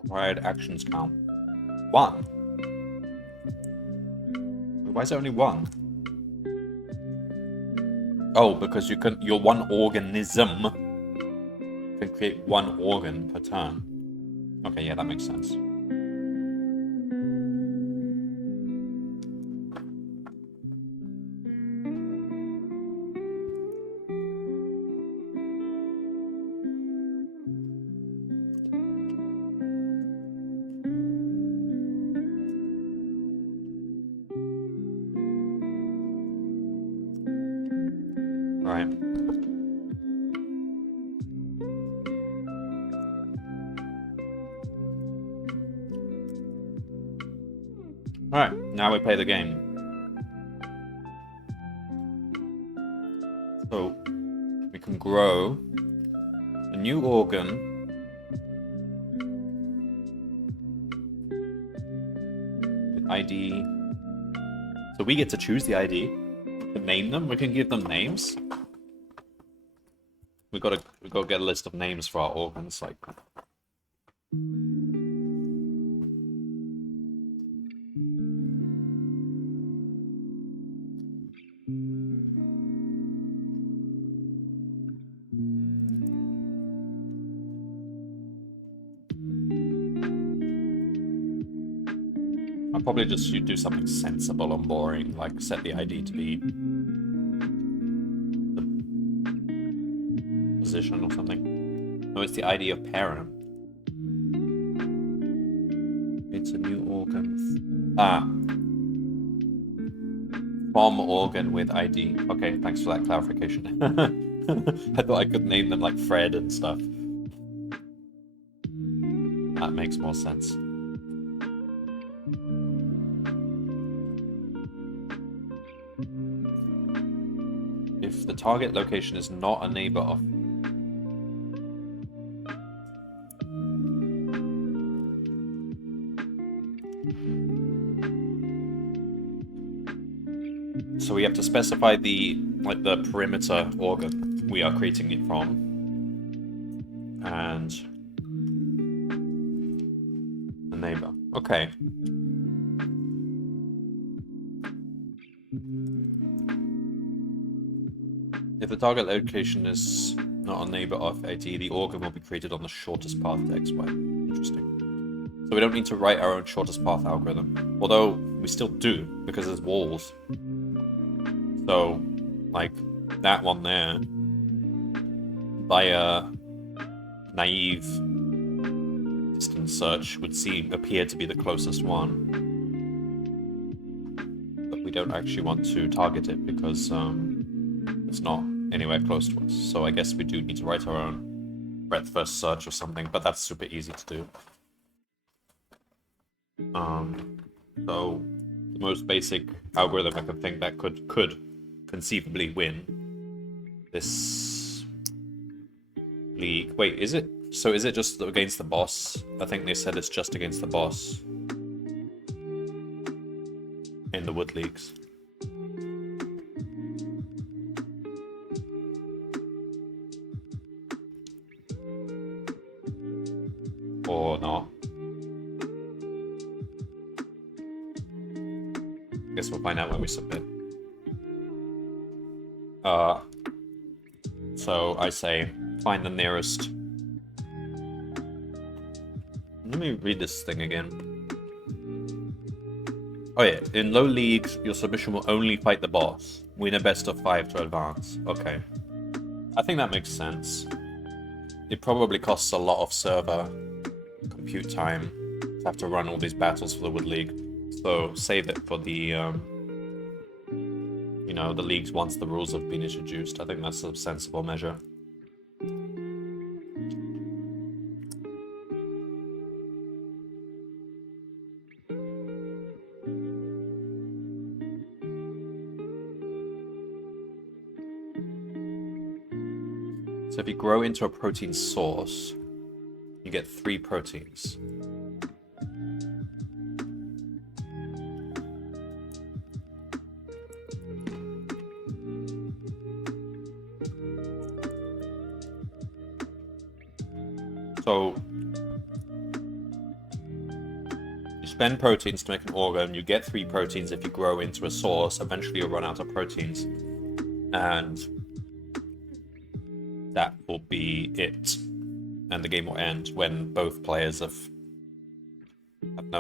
Required actions count. 1. Why is it only 1? Oh, because your one organism can create 1 organ per turn. Okay, yeah, that makes sense. Right. Alright, now we play the game. So, we can grow a new organ. With ID. So we get to choose the ID. To name them. We can give them names. We gotta get a list of names for our organs, like. I'll probably just do something sensible and boring, like set the ID to be the position or something. No, it's the ID of parent. It's a new organ. Bomb organ with ID. Okay, thanks for that clarification. I thought I could name them like Fred and stuff. That makes more sense. If the target location is not a neighbor of... So we have to specify the perimeter organ we are creating it from. And the neighbor. Okay. If the target location is not a neighbor of AT, the organ will be created on the shortest path to XY. Interesting. So we don't need to write our own shortest path algorithm. Although, we still do, because there's walls. So, like, that one there, by a naive distance search, would appear to be the closest one. But we don't actually want to target it, because it's not anywhere close to us. So I guess we do need to write our own breadth first search or something, but that's super easy to do. So the most basic algorithm I could think that could conceivably win this league. Wait, is it? So is it just against the boss? I think they said it's just against the boss in the Wood Leagues. Or not. Guess we'll find out when we submit. So I say, find the nearest. Let me read this thing again. Oh yeah, in low leagues, your submission will only fight the boss. Win a best of 5 to advance. Okay. I think that makes sense. It probably costs a lot of server compute time to have to run all these battles for the Wood League. So save it for the, the leagues once the rules have been introduced. I think that's a sensible measure. So if you grow into a protein source, you get 3 proteins. So you spend proteins to make an organ, you get 3 proteins if you grow into a source, eventually you'll run out of proteins. And that will be it. And the game will end when both players have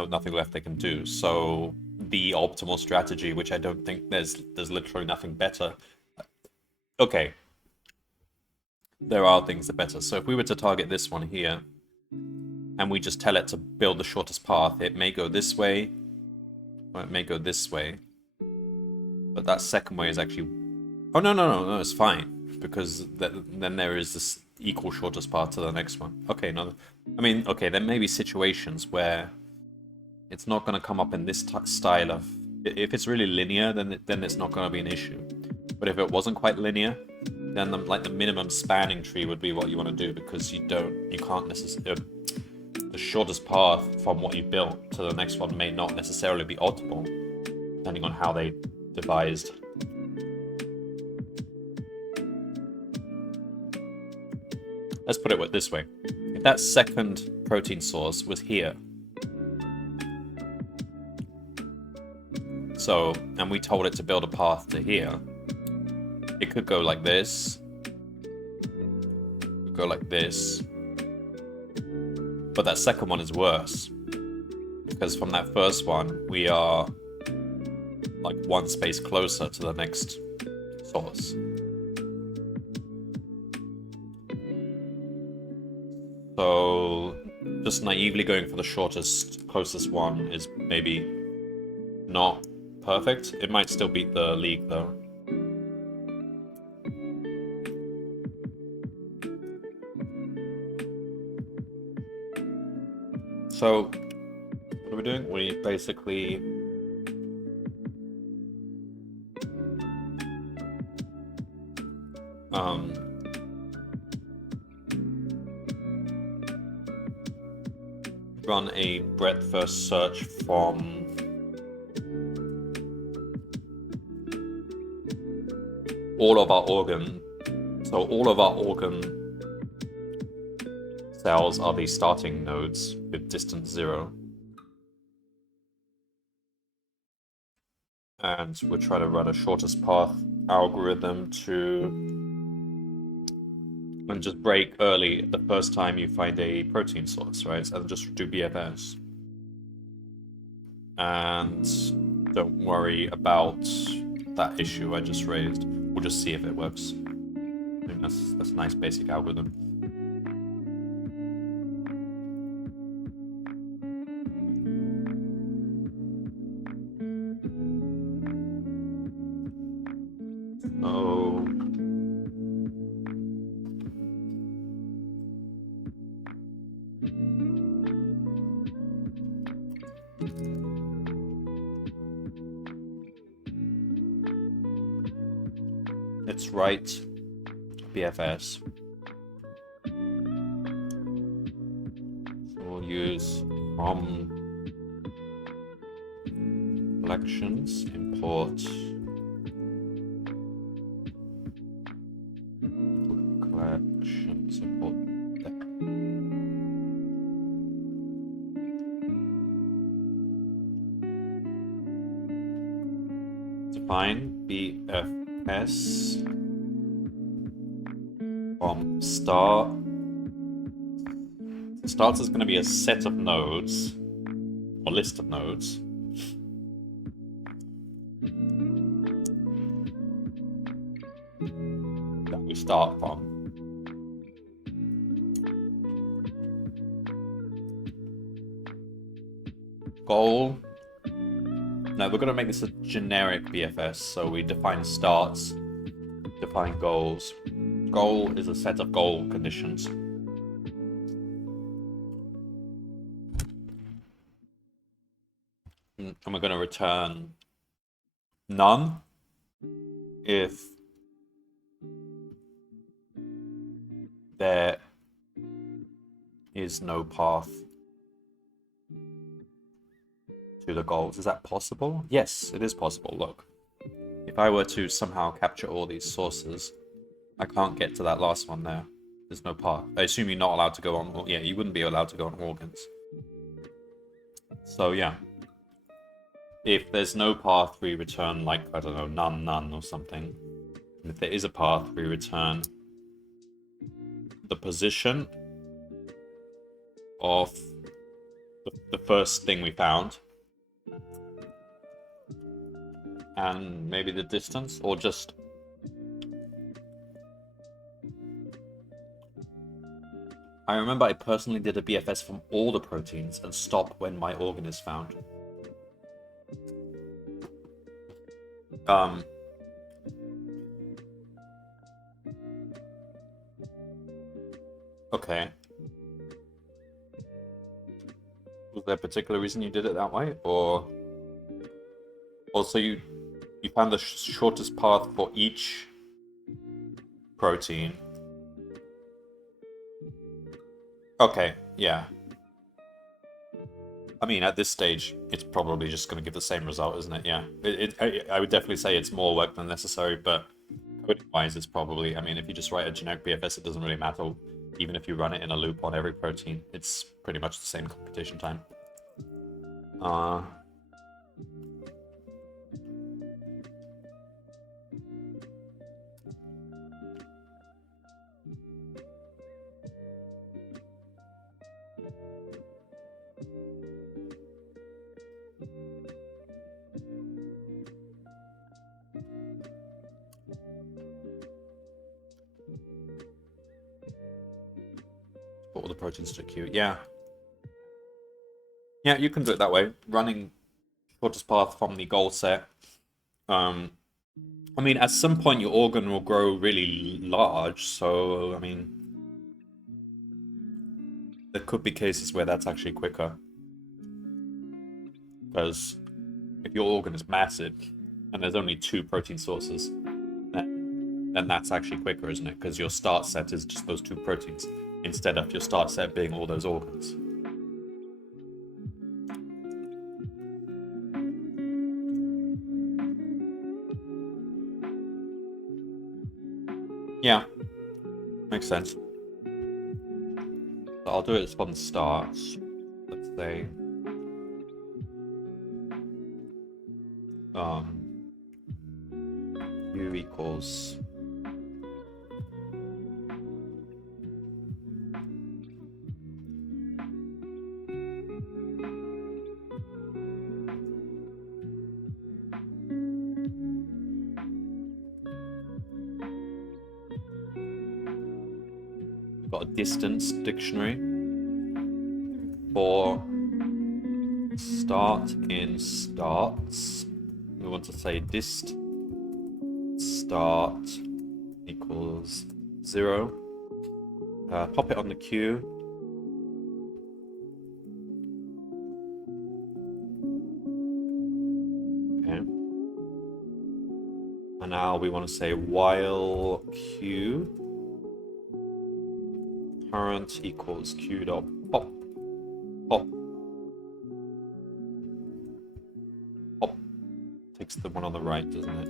nothing left they can do. So the optimal strategy, which I don't think there's literally nothing better. Okay. There are things that are better. So if we were to target this one here, and we just tell it to build the shortest path, it may go this way, or it may go this way. But that second way is actually... Oh, no, it's fine. because then there is this equal shortest path to the next one. Okay, no, I mean, okay, there may be situations where it's not going to come up in this style of... If it's really linear, then it's not going to be an issue. But if it wasn't quite linear, then the minimum spanning tree would be what you want to do, because you can't necessarily... The shortest path from what you built to the next one may not necessarily be optimal, depending on how they devised. Let's put it this way. If that second protein source was here, and we told it to build a path to here, it could go like this, go like this, but that second one is worse, because from that first one, we are like one space closer to the next source. So just naively going for the shortest, closest one is maybe not perfect. It might still beat the league though. So what are we doing? We basically run a breadth first search from all of our organ. So all of our organ cells are the starting nodes with distance 0. And we'll try to run a shortest path algorithm and just break early the first time you find a protein source, right? And just do BFS. And don't worry about that issue I just raised. We'll just see if it works. I think that's a nice basic algorithm. Let's write BFS. So we'll use from collections, import collections, import deck. Define BFS from start. Starts is going to be a set of nodes, or list of nodes. That we start from. Goal. No, we're going to make this a generic BFS, so we define starts, define goals. Goal is a set of goal conditions. And we're going to return none if there is no path to the goals. Is that possible? Yes, it is possible. Look, if I were to somehow capture all these sources, I can't get to that last one there. There's no path. I assume you're not allowed to go on... Yeah, you wouldn't be allowed to go on organs. So, yeah. If there's no path, we return, like, I don't know, none or something. And if there is a path, we return the position of the first thing we found. And maybe the distance, or just... I remember I personally did a BFS from all the proteins and stopped when my organ is found. Okay. Was there a particular reason you did it that way, or also you found the shortest path for each protein? Okay, yeah. I mean, at this stage, it's probably just going to give the same result, isn't it? Yeah. I would definitely say it's more work than necessary, but coding-wise, it's probably... I mean, if you just write a generic BFS, it doesn't really matter. Even if you run it in a loop on every protein, it's pretty much the same computation time. Put all the proteins to a queue. Yeah. Yeah, you can do it that way. Running shortest path from the goal set. I mean, at some point your organ will grow really large, so, I mean, there could be cases where that's actually quicker. Because if your organ is massive, and there's only 2 protein sources, then that's actually quicker, isn't it? Because your start set is just those 2 proteins, instead of your start set being all those organs. Yeah, makes sense. So I'll do it from the start. Let's say u equals we've got a distance dictionary for start in starts. We want to say dist start equals 0. Pop it on the queue. Okay. And now we want to say while queue current equals q dot pop. Pop. Pop. Takes the one on the right, doesn't it?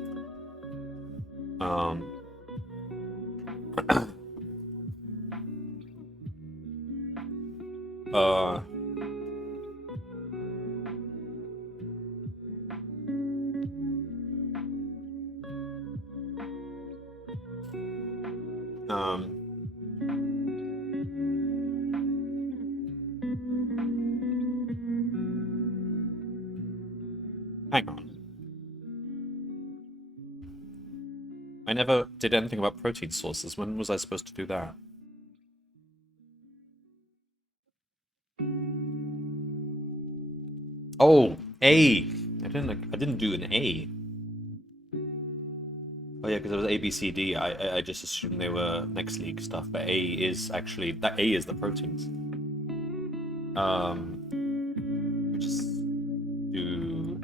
Hang on. I never did anything about protein sources. When was I supposed to do that? Oh, A. I didn't do an A. Oh yeah, because it was A, B, C, D. I just assumed they were next league stuff, but A is actually that A is the proteins. Just do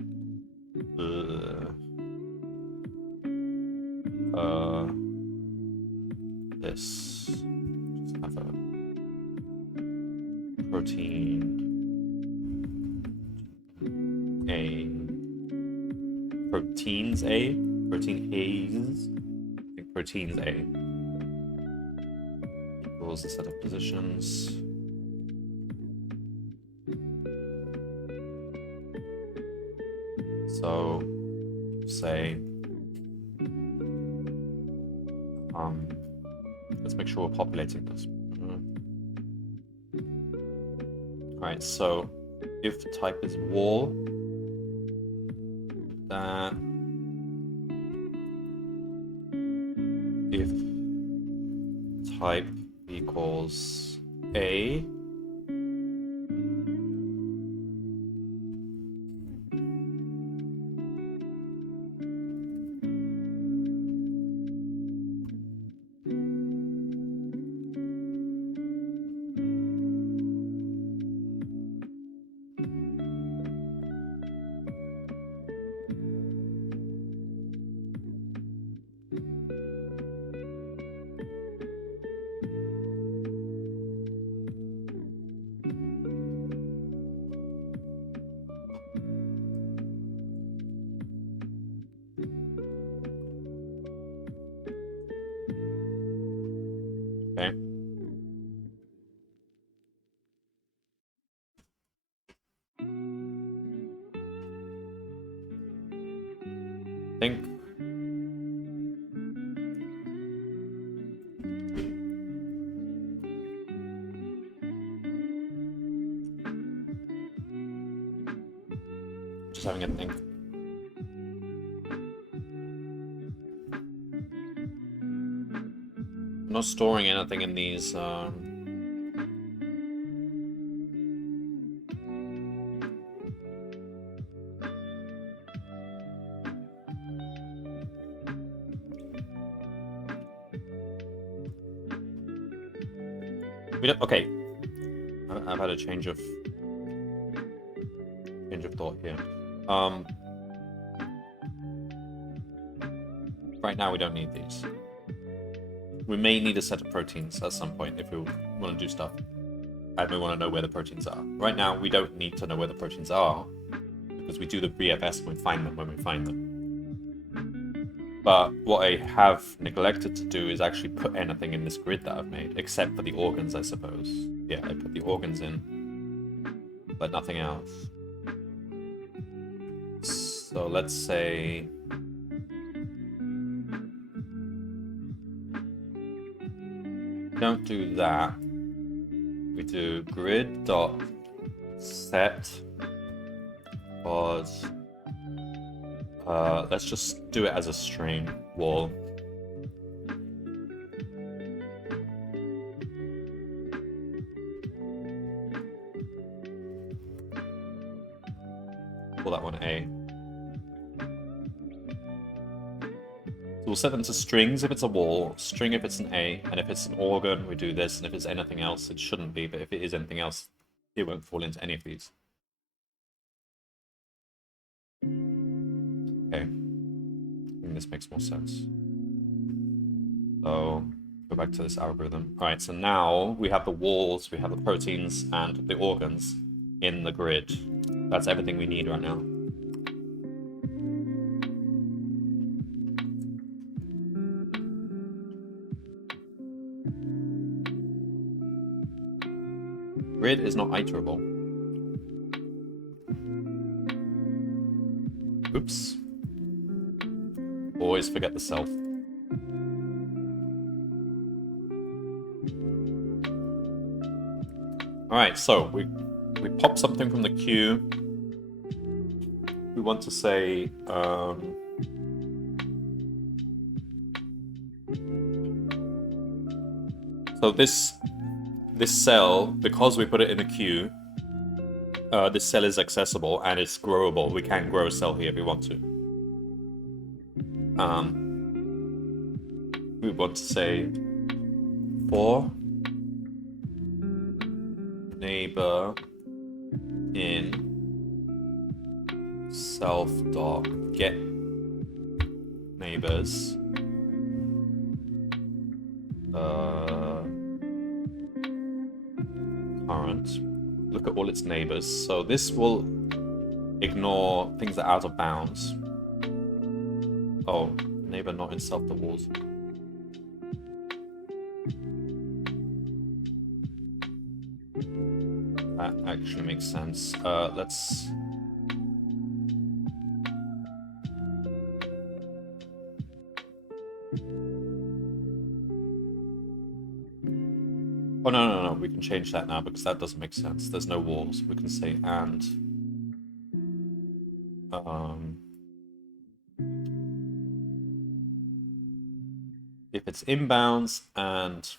this. Just have a protein A. Proteins A. Protein A's. I think proteins A equals a set of positions. So say let's make sure we're populating this. Alright, so if the type is wall, that if type equals A, storing anything. I'm not storing anything in these. We don't. Okay. I've had a change of thought here. Right now we don't need these. We may need a set of proteins at some point if we want to do stuff. And we want to know where the proteins are. Right now we don't need to know where the proteins are because we do the BFS and we find them when we find them. But what I have neglected to do is actually put anything in this grid that I've made, except for the organs, I suppose. Yeah, I put the organs in, but nothing else. So let's say... don't do that. We do grid dot set was let's just do it as a string wall. Call that one A. So we'll set them to strings if it's a wall, string if it's an A, and if it's an organ, we do this, and if it's anything else, it shouldn't be, but if it is anything else, it won't fall into any of these. Okay. I think this makes more sense. So, go back to this algorithm. Alright, so now we have the walls, we have the proteins, and the organs in the grid. That's everything we need right now. Grid is not iterable. Oops. Always forget the self. Alright, so we pop something from the queue. We want to say so this cell, because we put it in a queue, this cell is accessible and it's growable. We can grow a cell here if we want to. We want to say for neighbor in self.get neighbors current. Look at all its neighbors. So this will ignore things that are out of bounds. Oh, neighbor not in self.walls. That actually makes sense. Let's... oh, no. We can change that now because that doesn't make sense. There's no walls. We can say and... if it's inbounds and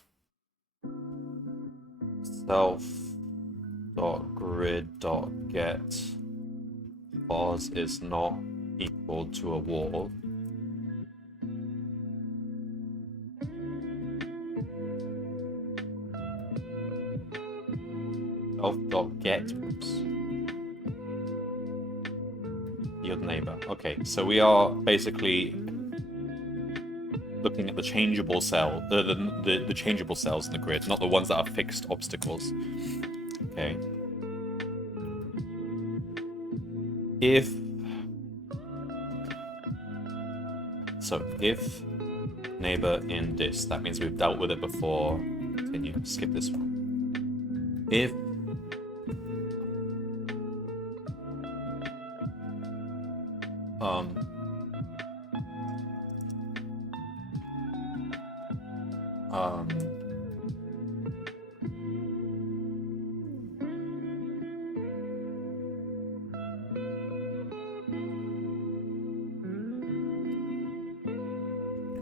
self.grid.get pause is not equal to a wall, self.get your neighbor. Okay, so we are basically looking at the changeable cell, the changeable cells in the grid, not the ones that are fixed obstacles. Okay. If neighbor in this, that means we've dealt with it before. Continue. Skip this one. If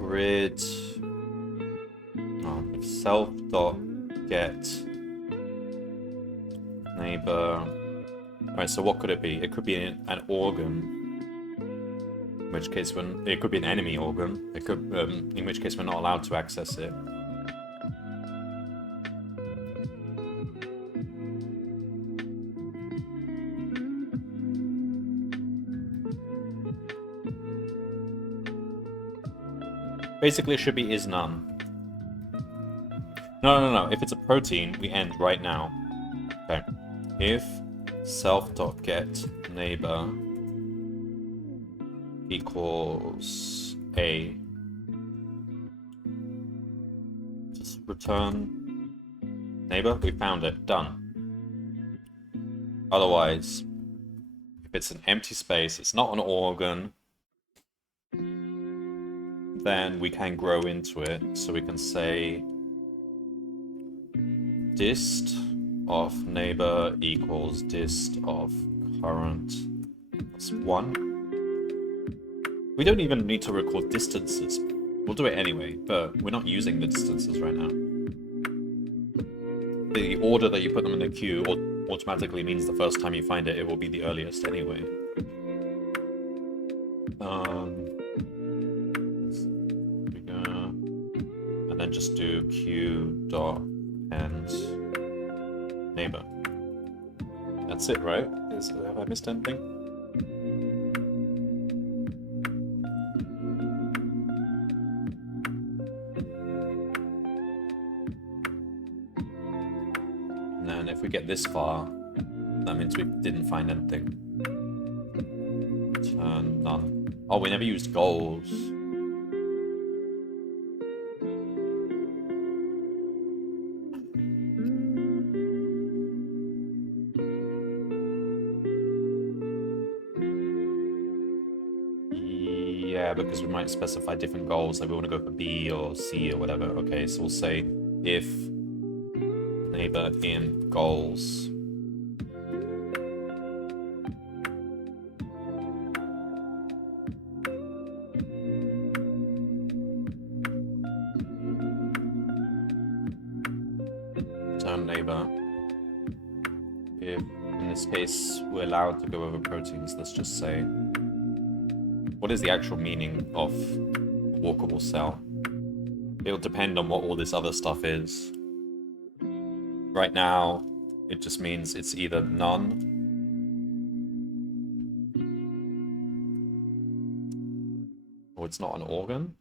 grid. If self dot get neighbor. Alright, so what could it be? It could be an organ. In which case, it could be an enemy organ. It could, in which case, we're not allowed to access it. Basically, it should be is none. No. If it's a protein, we end right now. Okay. If self.get neighbor equals A, just return neighbor. We found it. Done. Otherwise, if it's an empty space, it's not an organ, then we can grow into it. So we can say dist of neighbor equals dist of current plus 1. We don't even need to record distances. We'll do it anyway, but we're not using the distances right now. The order that you put them in the queue automatically means the first time you find it, it will be the earliest anyway. And then just do q dot and neighbor. That's it, right? Have I missed anything? And then if we get this far, that means we didn't find anything. Turn none. Oh, we never used goals. Yeah, because we might specify different goals, like we want to go for B or C or whatever. Okay, so we'll say if neighbor in goals return neighbor. If in this case we're allowed to go over proteins, let's just say what is the actual meaning of walkable cell? It'll depend on what all this other stuff is. Right now, it just means it's either none or it's not an organ.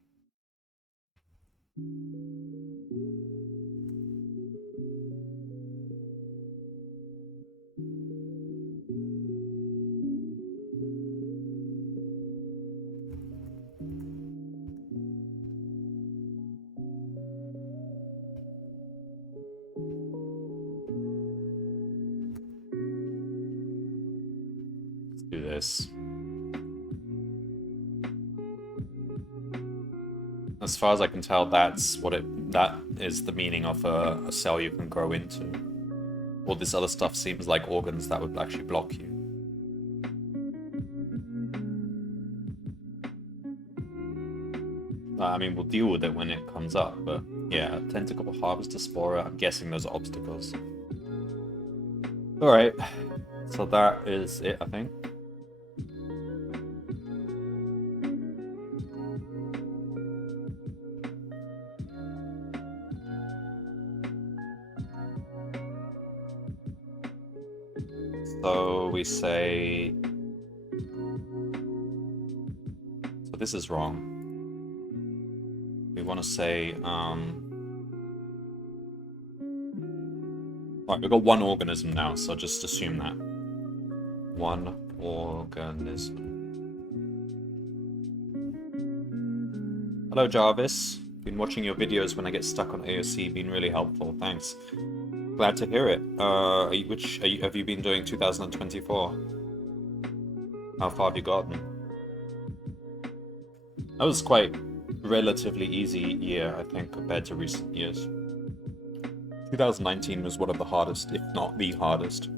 Do this. As far as I can tell, that is the meaning of a cell you can grow into. All this other stuff seems like organs that would actually block you. I mean, we'll deal with it when it comes up, but yeah, tentacle harvester spora, I'm guessing those are obstacles. Alright, so that is it, I think. So we say... So this is wrong. We want to say... Right, we've got one organism now, so just assume that. One organism. Hello, Jarvis. Been watching your videos when I get stuck on AOC. Been really helpful. Thanks. Glad to hear it. Have you been doing 2024? How far have you gotten? That was quite relatively easy year, I think, compared to recent years. 2019 was one of the hardest, if not the hardest.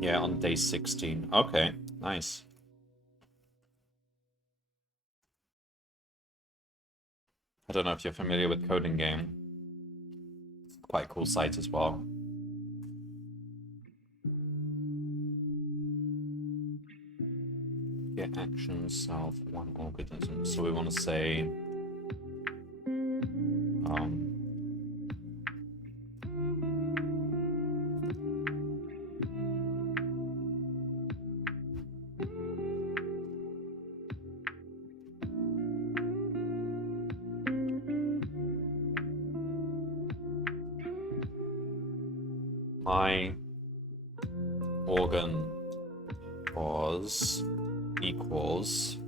Yeah, Yeah, on day 16. Okay, nice. I don't know if you're familiar with CodinGame. It's quite a cool site as well. Get action self one organism. So we want to say my organ was equals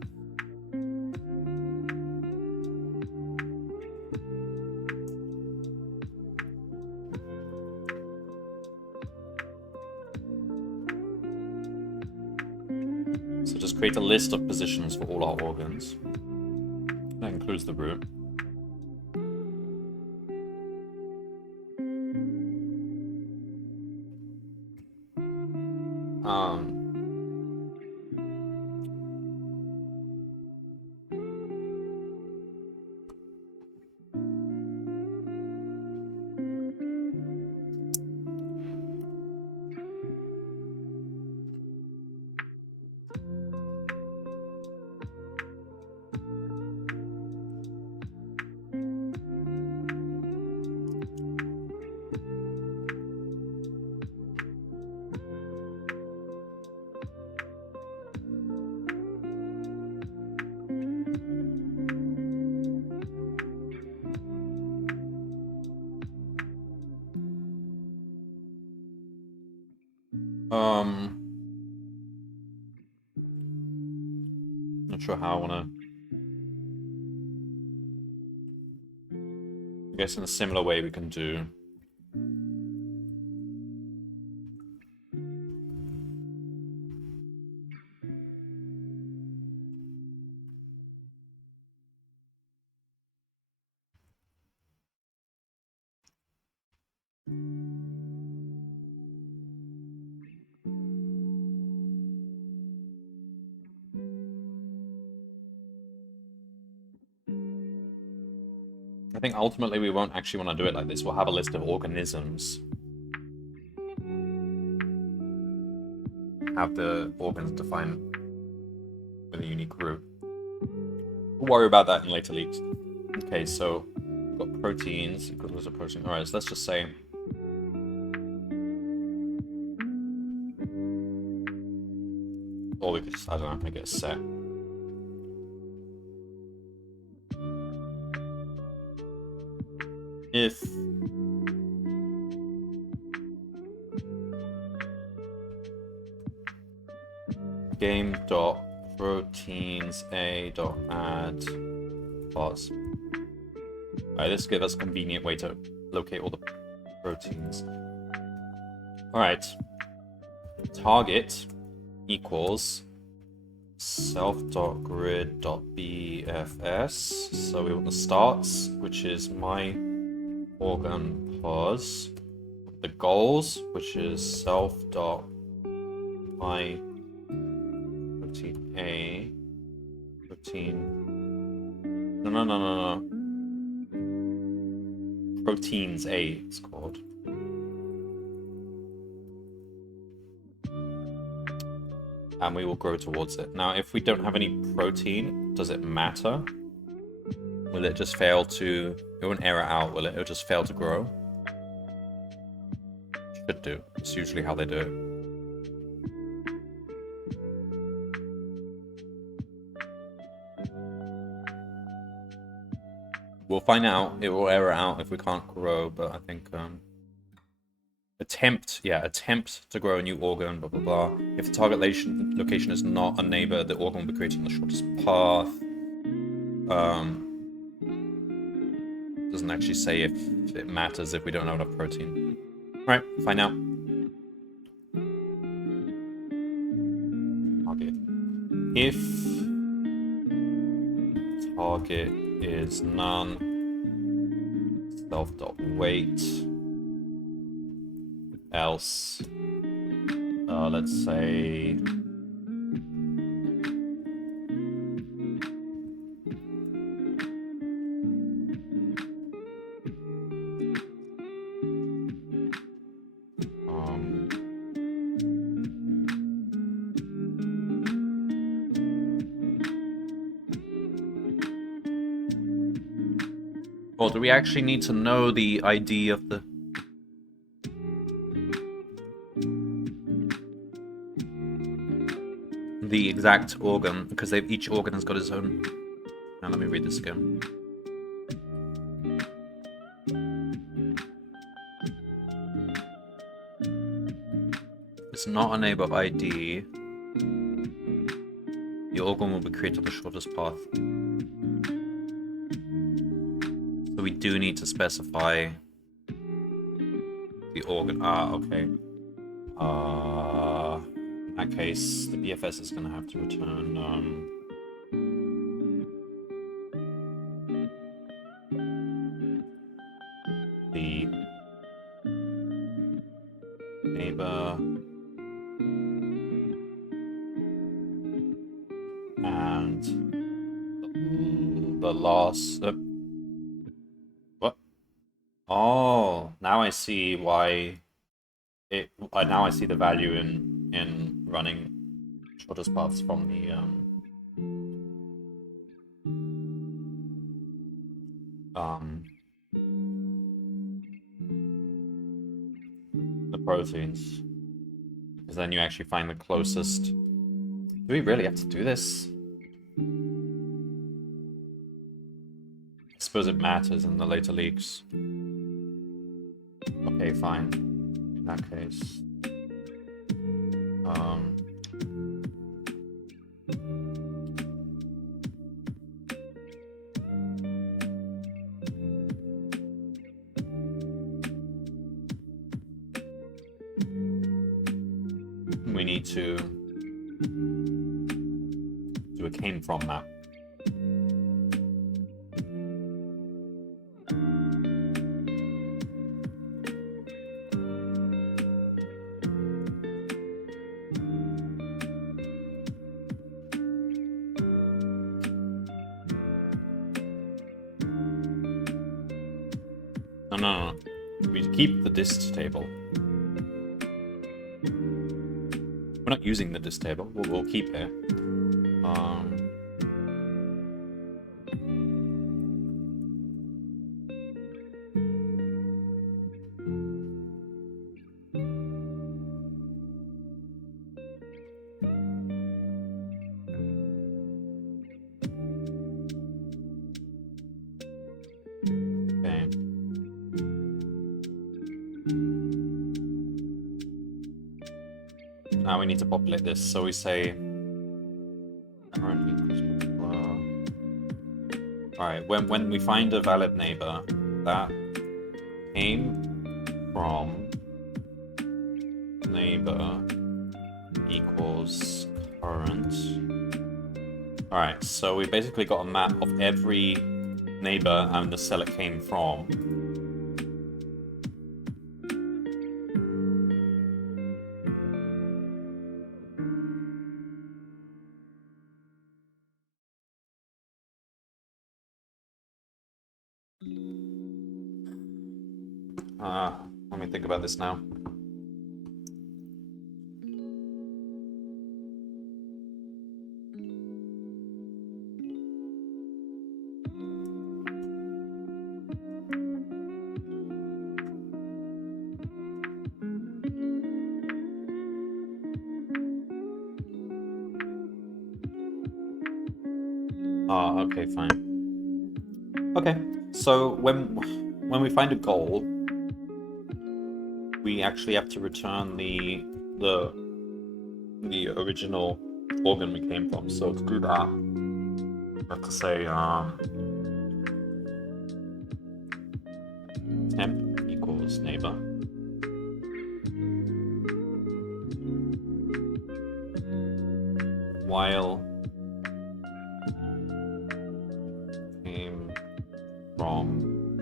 so just create a list of positions for all our organs. That includes the root. Not sure how I wanna. I guess in a similar way we can do. I think ultimately we won't actually want to do it like this. We'll have a list of organisms. Have the organs defined with a unique root. We'll worry about that in later leaks. Okay, so we've got proteins. Equals a protein. Alright, so let's just say or we could just, I don't know, make it a set. If game.proteins.a.add pause. Alright, this gives us a convenient way to locate all the proteins. Alright. Target equals self.grid.bfs. So we want the starts, which is my organ pause. The goals, which is self.my protein A. Protein. No. Proteins A, it's called. And we will grow towards it. Now, if we don't have any protein, does it matter? Will it just fail to... It won't error out, will it? It'll just fail to grow? Should do. It's usually how they do it. We'll find out. It will error out if we can't grow, but I think... Attempt to grow a new organ, blah, blah, blah. If the target location is not a neighbor, the organ will be created on the shortest path. Doesn't actually say if it matters if we don't have enough protein. Alright, find out. Target. If target is none, self.weight, else let's say... Or do we actually need to know the ID of the exact organ? Because each organ has got its own... Now let me read this again. It's not a neighbor ID. The organ will be created on the shortest path. So we do need to specify the organ. Ah, okay. In that case, the BFS is going to have to return the neighbor and the last... what? Oh, now I see why it... now I see the value in running shortest paths from the proteins. Because then you actually find the closest... Do we really have to do this? I suppose it matters in the later leaks. Okay, fine. In that case. We need to do a came from map. No. We keep the dist table. We're not using the dist table. We'll keep it. Now we need to populate this, so we say alright, when we find a valid neighbor that came from neighbor equals current. Alright, so we basically got a map of every neighbor and the cell it came from. Let me think about this now. Okay, fine. Okay, so when we find a goal, we actually have to return the original organ we came from. So to do that, we have to say temp equals neighbor. While came from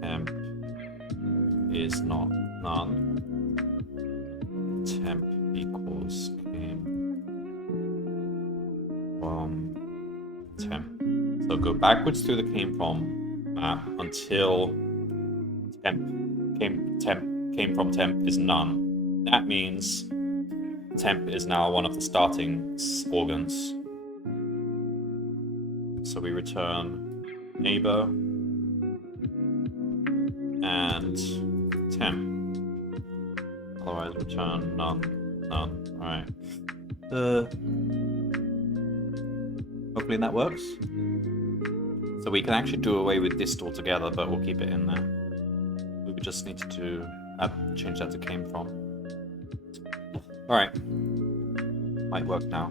temp is not none. equals came from temp. So go backwards through the came from map until temp came from temp is none. That means temp is now one of the starting organs. So we return neighbor and temp. Otherwise return none. Alright. Hopefully that works. So we can actually do away with dist altogether, but we'll keep it in there. We just need to change that to came from. Alright. Might work now.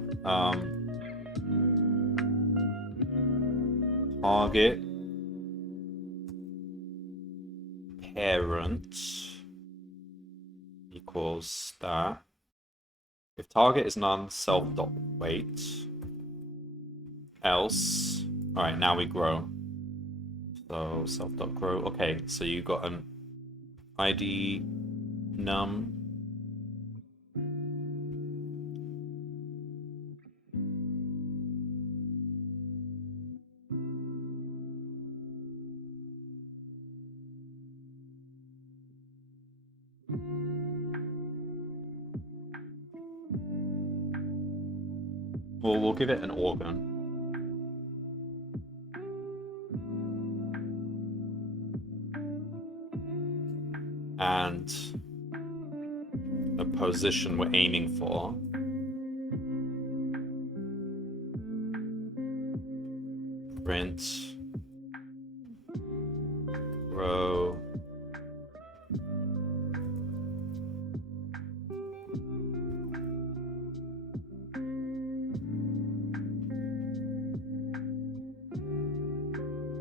Target parent equals that. If target is none, self.wait. Else. Alright, now we grow. So self.grow. Okay, so you got an ID num. Well, we'll give it an organ. And the position we're aiming for. Print row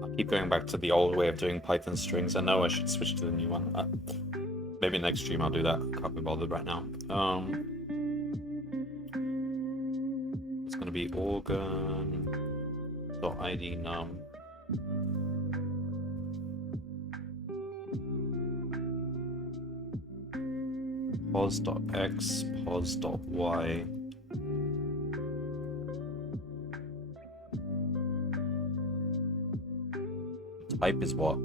I'll keep going back to the old way of doing Python strings. I know I should switch to the new one. Maybe next stream I'll do that. Can't be bothered right now. It's gonna be organ.id num. pos.x, pos.y. Type is what?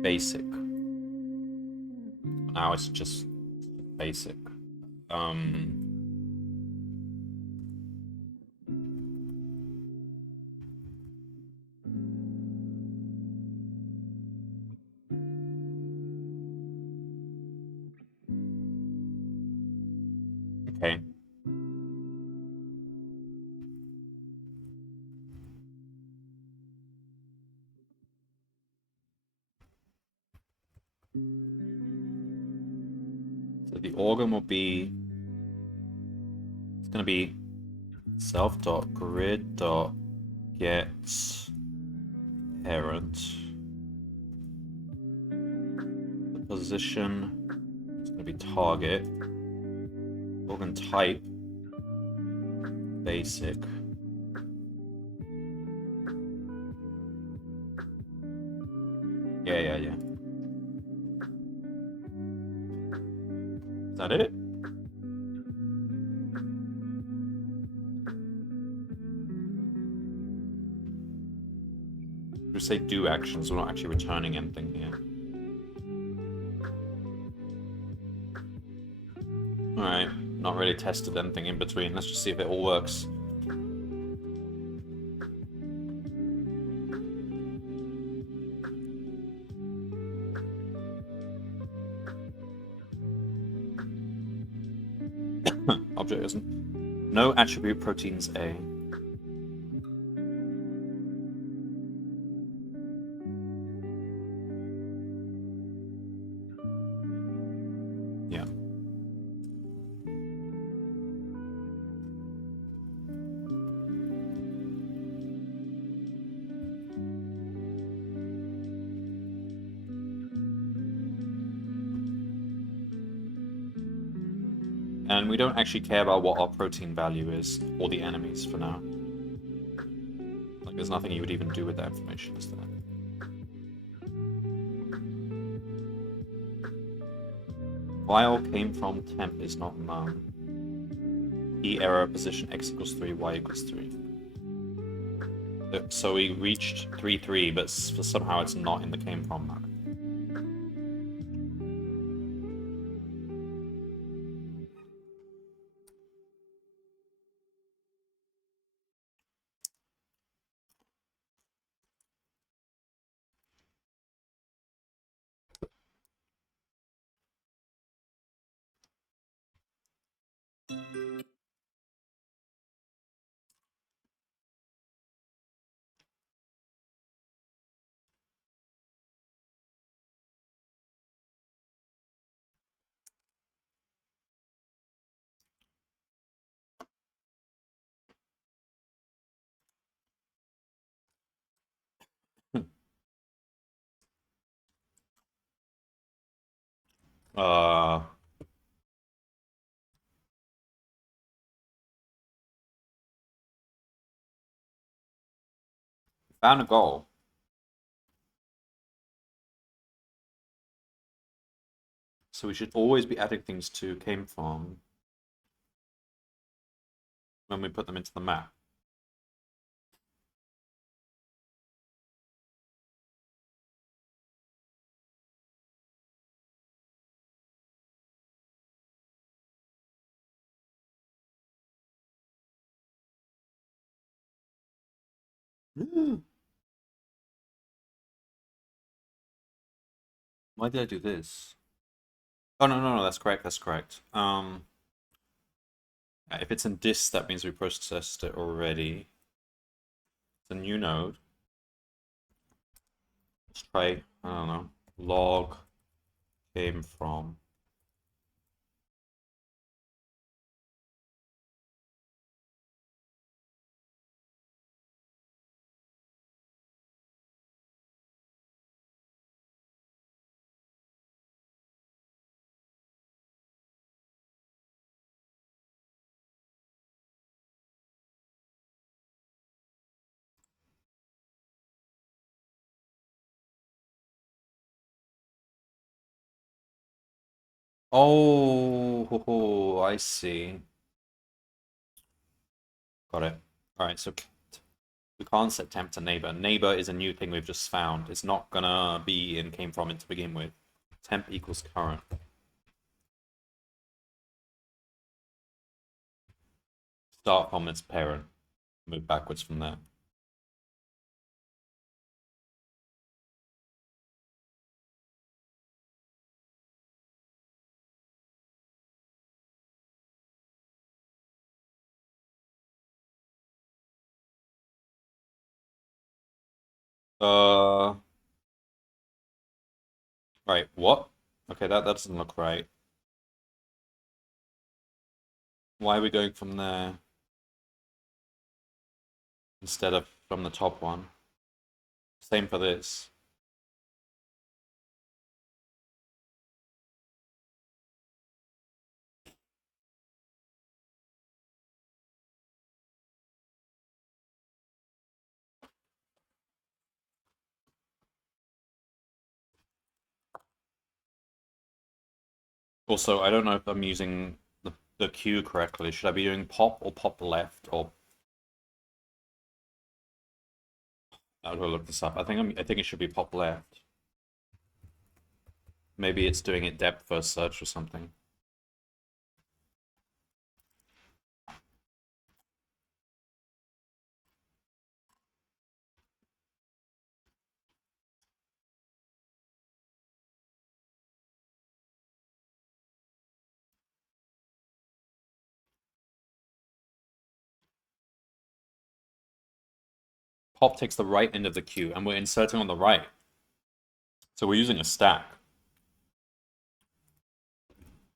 Basic. Now it's just basic. Okay. So the organ will be, it's going to be self.grid.get parent. The position is going to be target. Organ type basic. Yeah. Is that it? We say do actions, we're not actually returning anything here. Alright, not really tested anything in between. Let's just see if it all works. Object isn't. No attribute proteins A. Yeah. And we don't actually care about what our protein value is, or the enemies for now. Like, there's nothing you would even do with that information, is there? While came from temp is not none. E error position x equals 3, y equals 3. So we reached 3, 3, but somehow it's not in the came from map. uh, Found a goal. So we should always be adding things to came from when we put them into the map. Why did I do this? Oh, no, that's correct, that's correct. If it's in dis, that means we processed it already. It's a new node. Let's try, I don't know, log came from. Oh, I see. Got it. All right, so we can't set temp to neighbor. Neighbor is a new thing we've just found. It's not gonna be in came from it to begin with. Temp equals current. Start from its parent. Move backwards from there. Right, what? Okay, that doesn't look right. Why are we going from there instead of from the top one? Same for this. Also, I don't know if I'm using the queue correctly. Should I be doing pop or pop left or I'll go look this up. I think it should be pop left. Maybe it's doing it depth first search or something. Pop takes the right end of the queue and we're inserting on the right. So we're using a stack.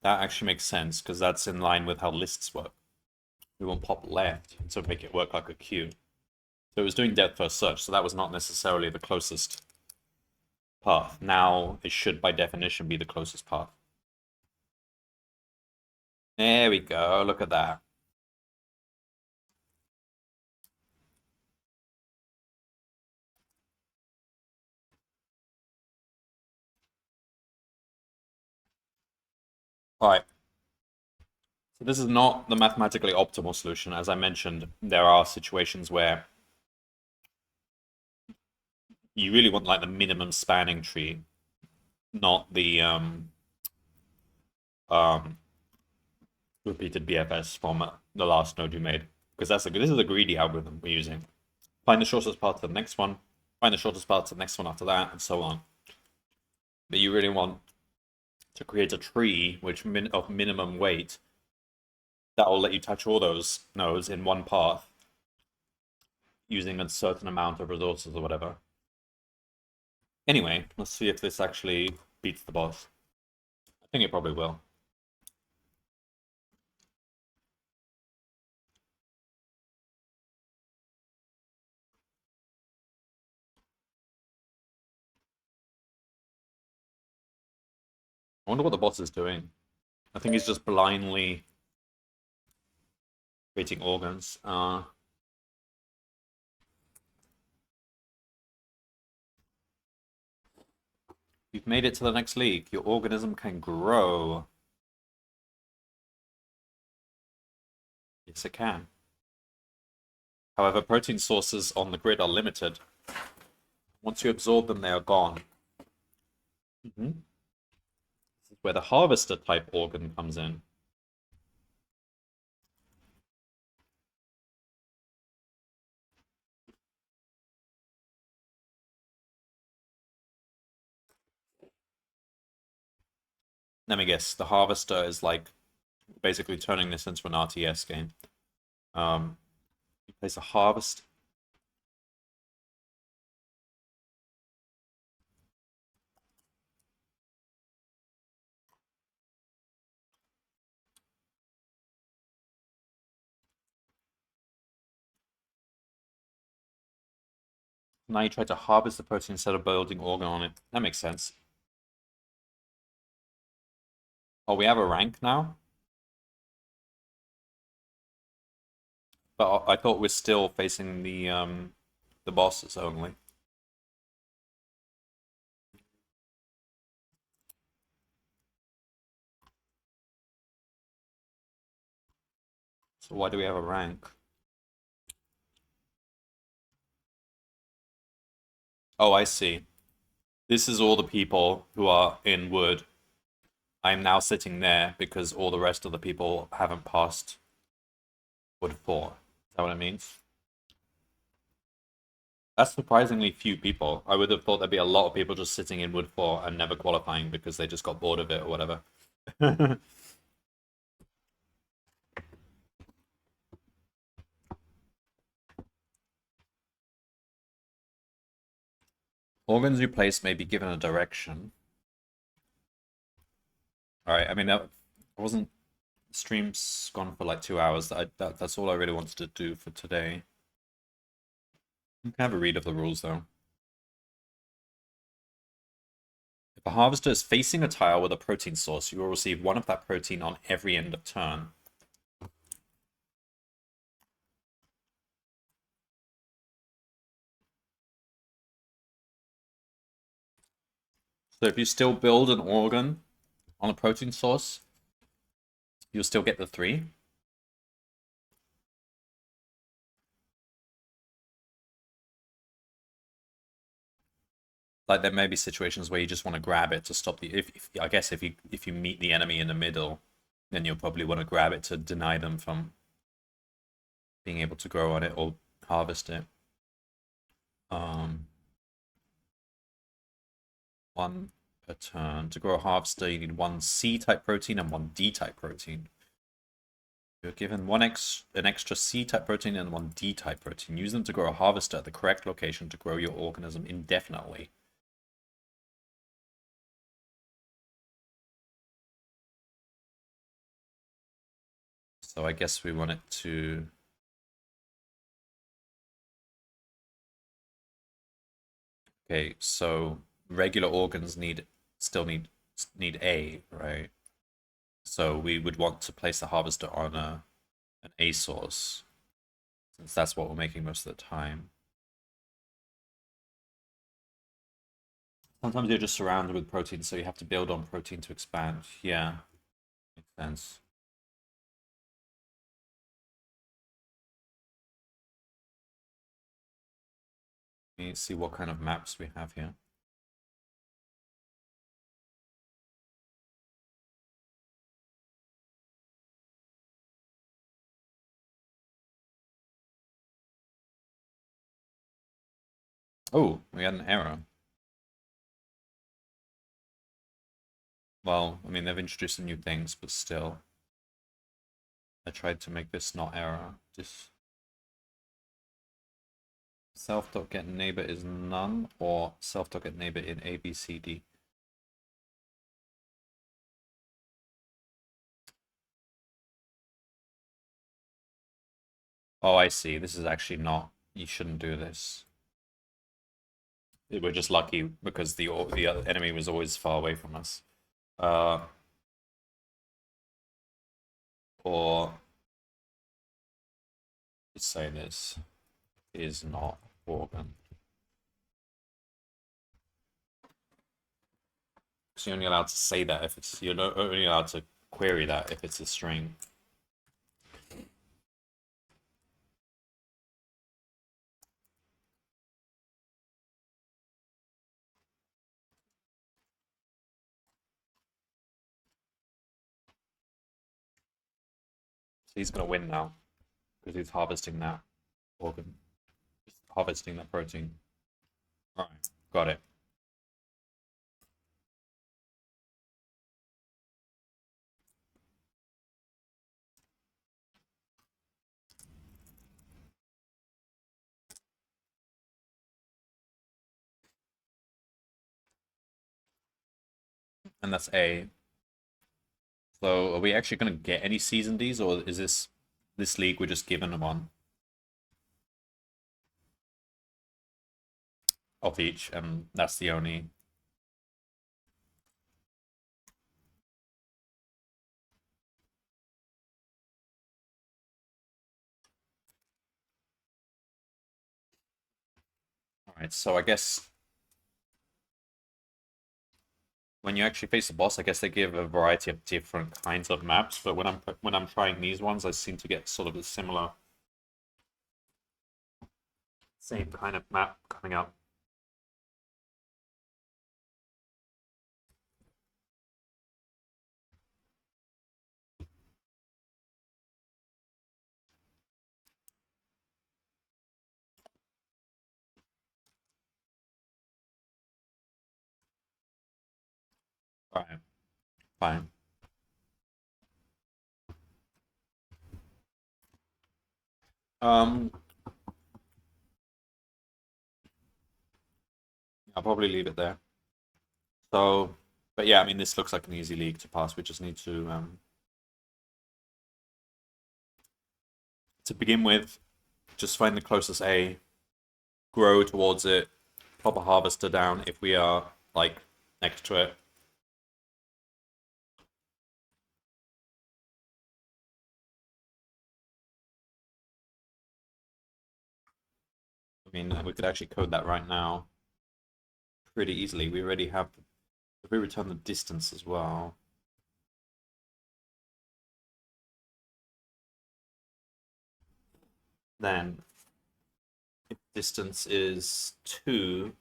That actually makes sense because that's in line with how lists work. We want pop left to make it work like a queue. So it was doing depth first search, so that was not necessarily the closest path. Now it should by definition be the closest path. There we go, look at that. Alright, so this is not the mathematically optimal solution. As I mentioned, there are situations where you really want like the minimum spanning tree, not the um repeated BFS from the last node you made. Because this is a greedy algorithm we're using. Find the shortest path to the next one, find the shortest path to the next one after that, and so on. But you really want to create a tree of minimum weight that will let you touch all those nodes in one path using a certain amount of resources or whatever. Anyway, let's see if this actually beats the boss. I think it probably will. I wonder what the boss is doing. I think he's just blindly creating organs. You've made it to the next league. Your organism can grow. Yes, it can. However, protein sources on the grid are limited. Once you absorb them, they are gone. This is where the harvester type organ comes in. Let me guess. The harvester is like basically turning this into an RTS game. You place a harvest. Now you try to harvest the protein instead of building organ on it. That makes sense. Oh, we have a rank now? But I thought we're still facing the bosses only. So why do we have a rank? Oh, I see. This is all the people who are in wood. I am now sitting there because all the rest of the people haven't passed wood 4. Is that what it means? That's surprisingly few people. I would have thought there'd be a lot of people just sitting in wood 4 and never qualifying because they just got bored of it or whatever. Organs you place may be given a direction. Alright, I mean, that wasn't... Stream's gone for like 2 hours. That's all I really wanted to do for today. You can have a read of the rules, though. If a harvester is facing a tile with a protein source, you will receive one of that protein on every end of turn. So if you still build an organ on a protein source, you'll still get the 3. Like there may be situations where you just want to grab it to stop the. I guess if you meet the enemy in the middle, then you'll probably want to grab it to deny them from being able to grow on it or harvest it. One per turn. To grow a harvester, you need 1 C-type protein and 1 D-type protein. You're given an extra C-type protein and 1 D-type protein. Use them to grow a harvester at the correct location to grow your organism indefinitely. So I guess we want it to... Okay, so regular organs still need A, right? So we would want to place the harvester on an A source, since that's what we're making most of the time. Sometimes you're just surrounded with protein, so you have to build on protein to expand. Yeah. sense. Let me see what kind of maps we have here. Oh, we had an error. Well, I mean, they've introduced some new things, but still. I tried to make this not error. Just self.getNeighbor is none, or self.getNeighbor in ABCD. Oh, I see. This is actually not. You shouldn't do this. We're just lucky because the enemy was always far away from us. Or let's say this is not organ. So you're only allowed to say that if it's only allowed to query that if it's a string. So he's gonna win now because he's harvesting that organ, harvesting that protein. All right, got it. And that's A. So are we actually going to get any season Ds, or is this league we're just given one of each, and that's the only. All right, so I guess when you actually face the boss, I guess they give a variety of different kinds of maps. But when I'm trying these ones, I seem to get sort of a similar, same kind of map coming up. All right, fine. I'll probably leave it there. So, but yeah, I mean, this looks like an easy league to pass. We just need to begin with, just find the closest A, grow towards it, pop a harvester down if we are like next to it. I mean, we could actually code that right now pretty easily. We already have, if we return the distance as well. Then, if distance is 2,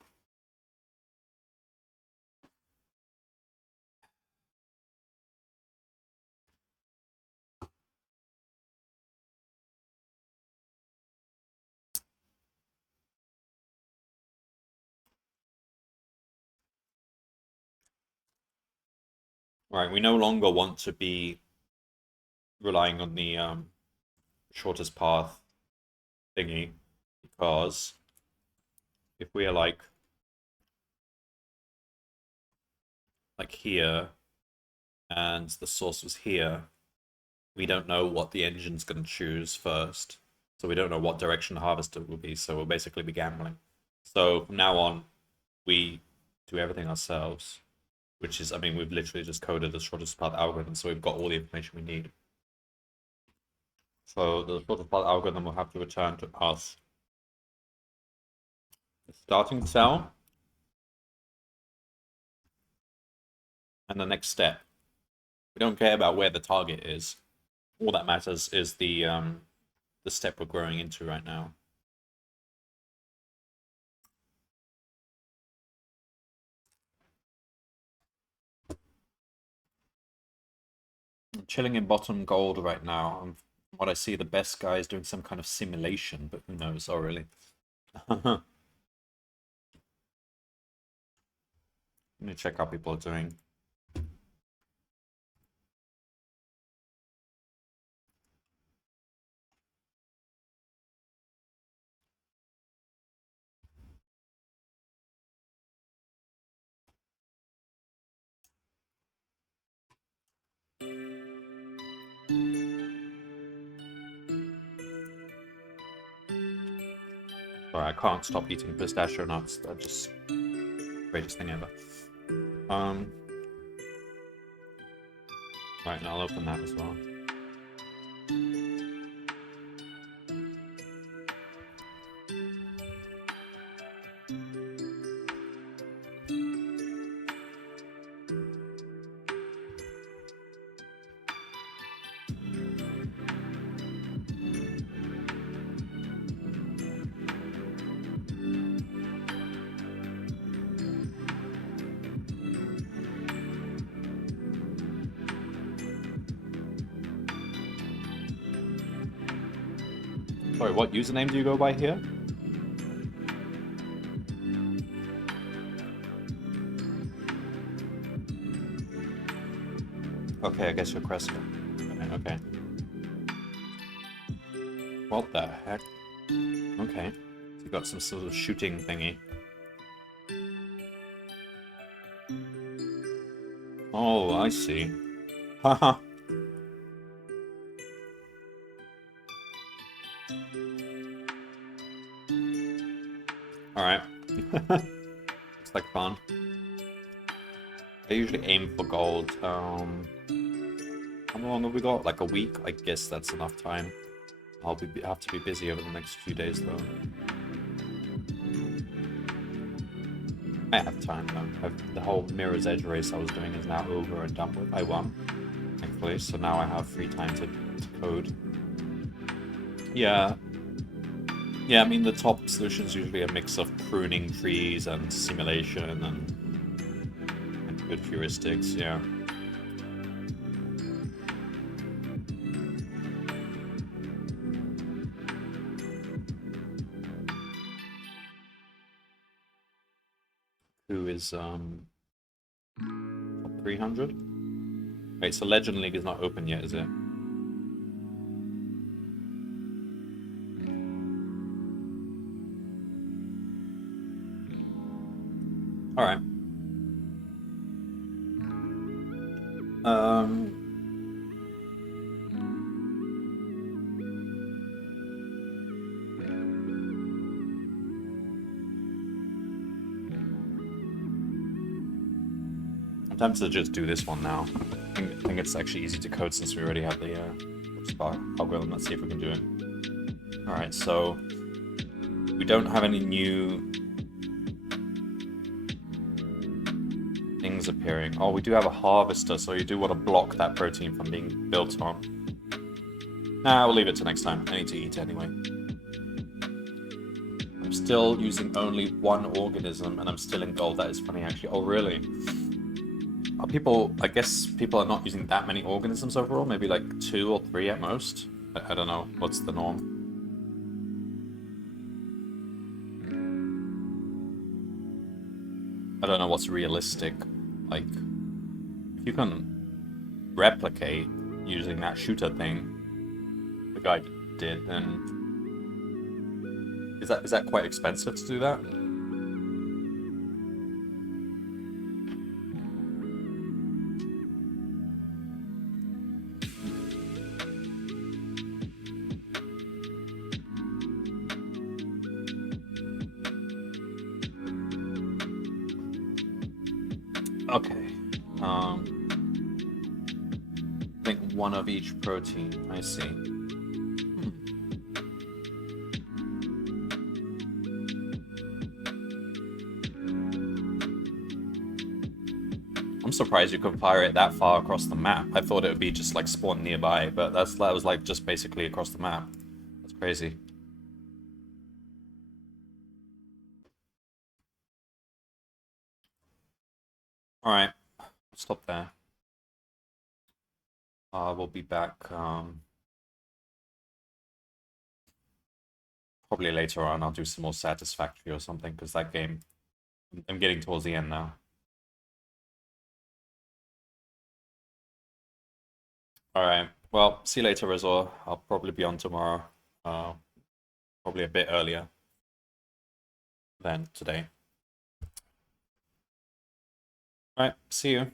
right, we no longer want to be relying on the shortest path thingy, because if we are like here and the source was here, we don't know what the engine's going to choose first. So we don't know what direction the harvester will be, so we'll basically be gambling. So from now on, we do everything ourselves, which is, I mean, we've literally just coded the shortest path algorithm, so we've got all the information we need. So the shortest path algorithm will have to return to us the starting cell and the next step, don't care about where the target is. All that matters is the step we're growing into right now. I'm chilling in bottom gold right now. From what I see, the best guy is doing some kind of simulation, but who knows? Oh, really? Let me check how people are doing. Sorry, I can't stop eating pistachio nuts. They're just the greatest thing ever. Right, now I'll open that as well. Sorry, what username do you go by here? Okay, I guess you're Cresta. Okay. What the heck? Okay. You got some sort of shooting thingy. Oh, I see. Haha. Alright. Looks like fun. I usually aim for gold. How long have we got? Like a week? I guess that's enough time. I'll have to be busy over the next few days, though. I have time, though. The whole Mirror's Edge race I was doing is now over and done with. I won, thankfully, so now I have free time to code. Yeah. Yeah, I mean, the top solution is usually a mix of pruning trees and simulation and good heuristics, yeah. Who is, top 300? Wait, so Legend League is not open yet, is it? Alright. I'm tempted to just do this one now. I think it's actually easy to code since we already have the spark algorithm. Let's see if we can do it. Alright, so we don't have any new things appearing. Oh, we do have a harvester, so you do want to block that protein from being built on. Nah, we'll leave it to next time. I need to eat anyway. I'm still using only one organism, and I'm still in gold. That is funny, actually. Oh, really? Are people... I guess people are not using that many organisms overall. Maybe like 2 or 3 at most. I don't know. What's the norm? I don't know what's realistic. Like, if you can replicate using that shooter thing the guy did, then is that quite expensive to do that? Okay. I think one of each protein. I see. I'm I'm surprised you can fire it that far across the map. I thought it would be just like spawn nearby, but that was like just basically across the map. That's crazy. Alright, stop there. We'll be back probably later on. I'll do some more Satisfactory or something, because that game, I'm getting towards the end now. Alright, well, see you later, Razor. I'll probably be on tomorrow. Probably a bit earlier than today. Alright, see you.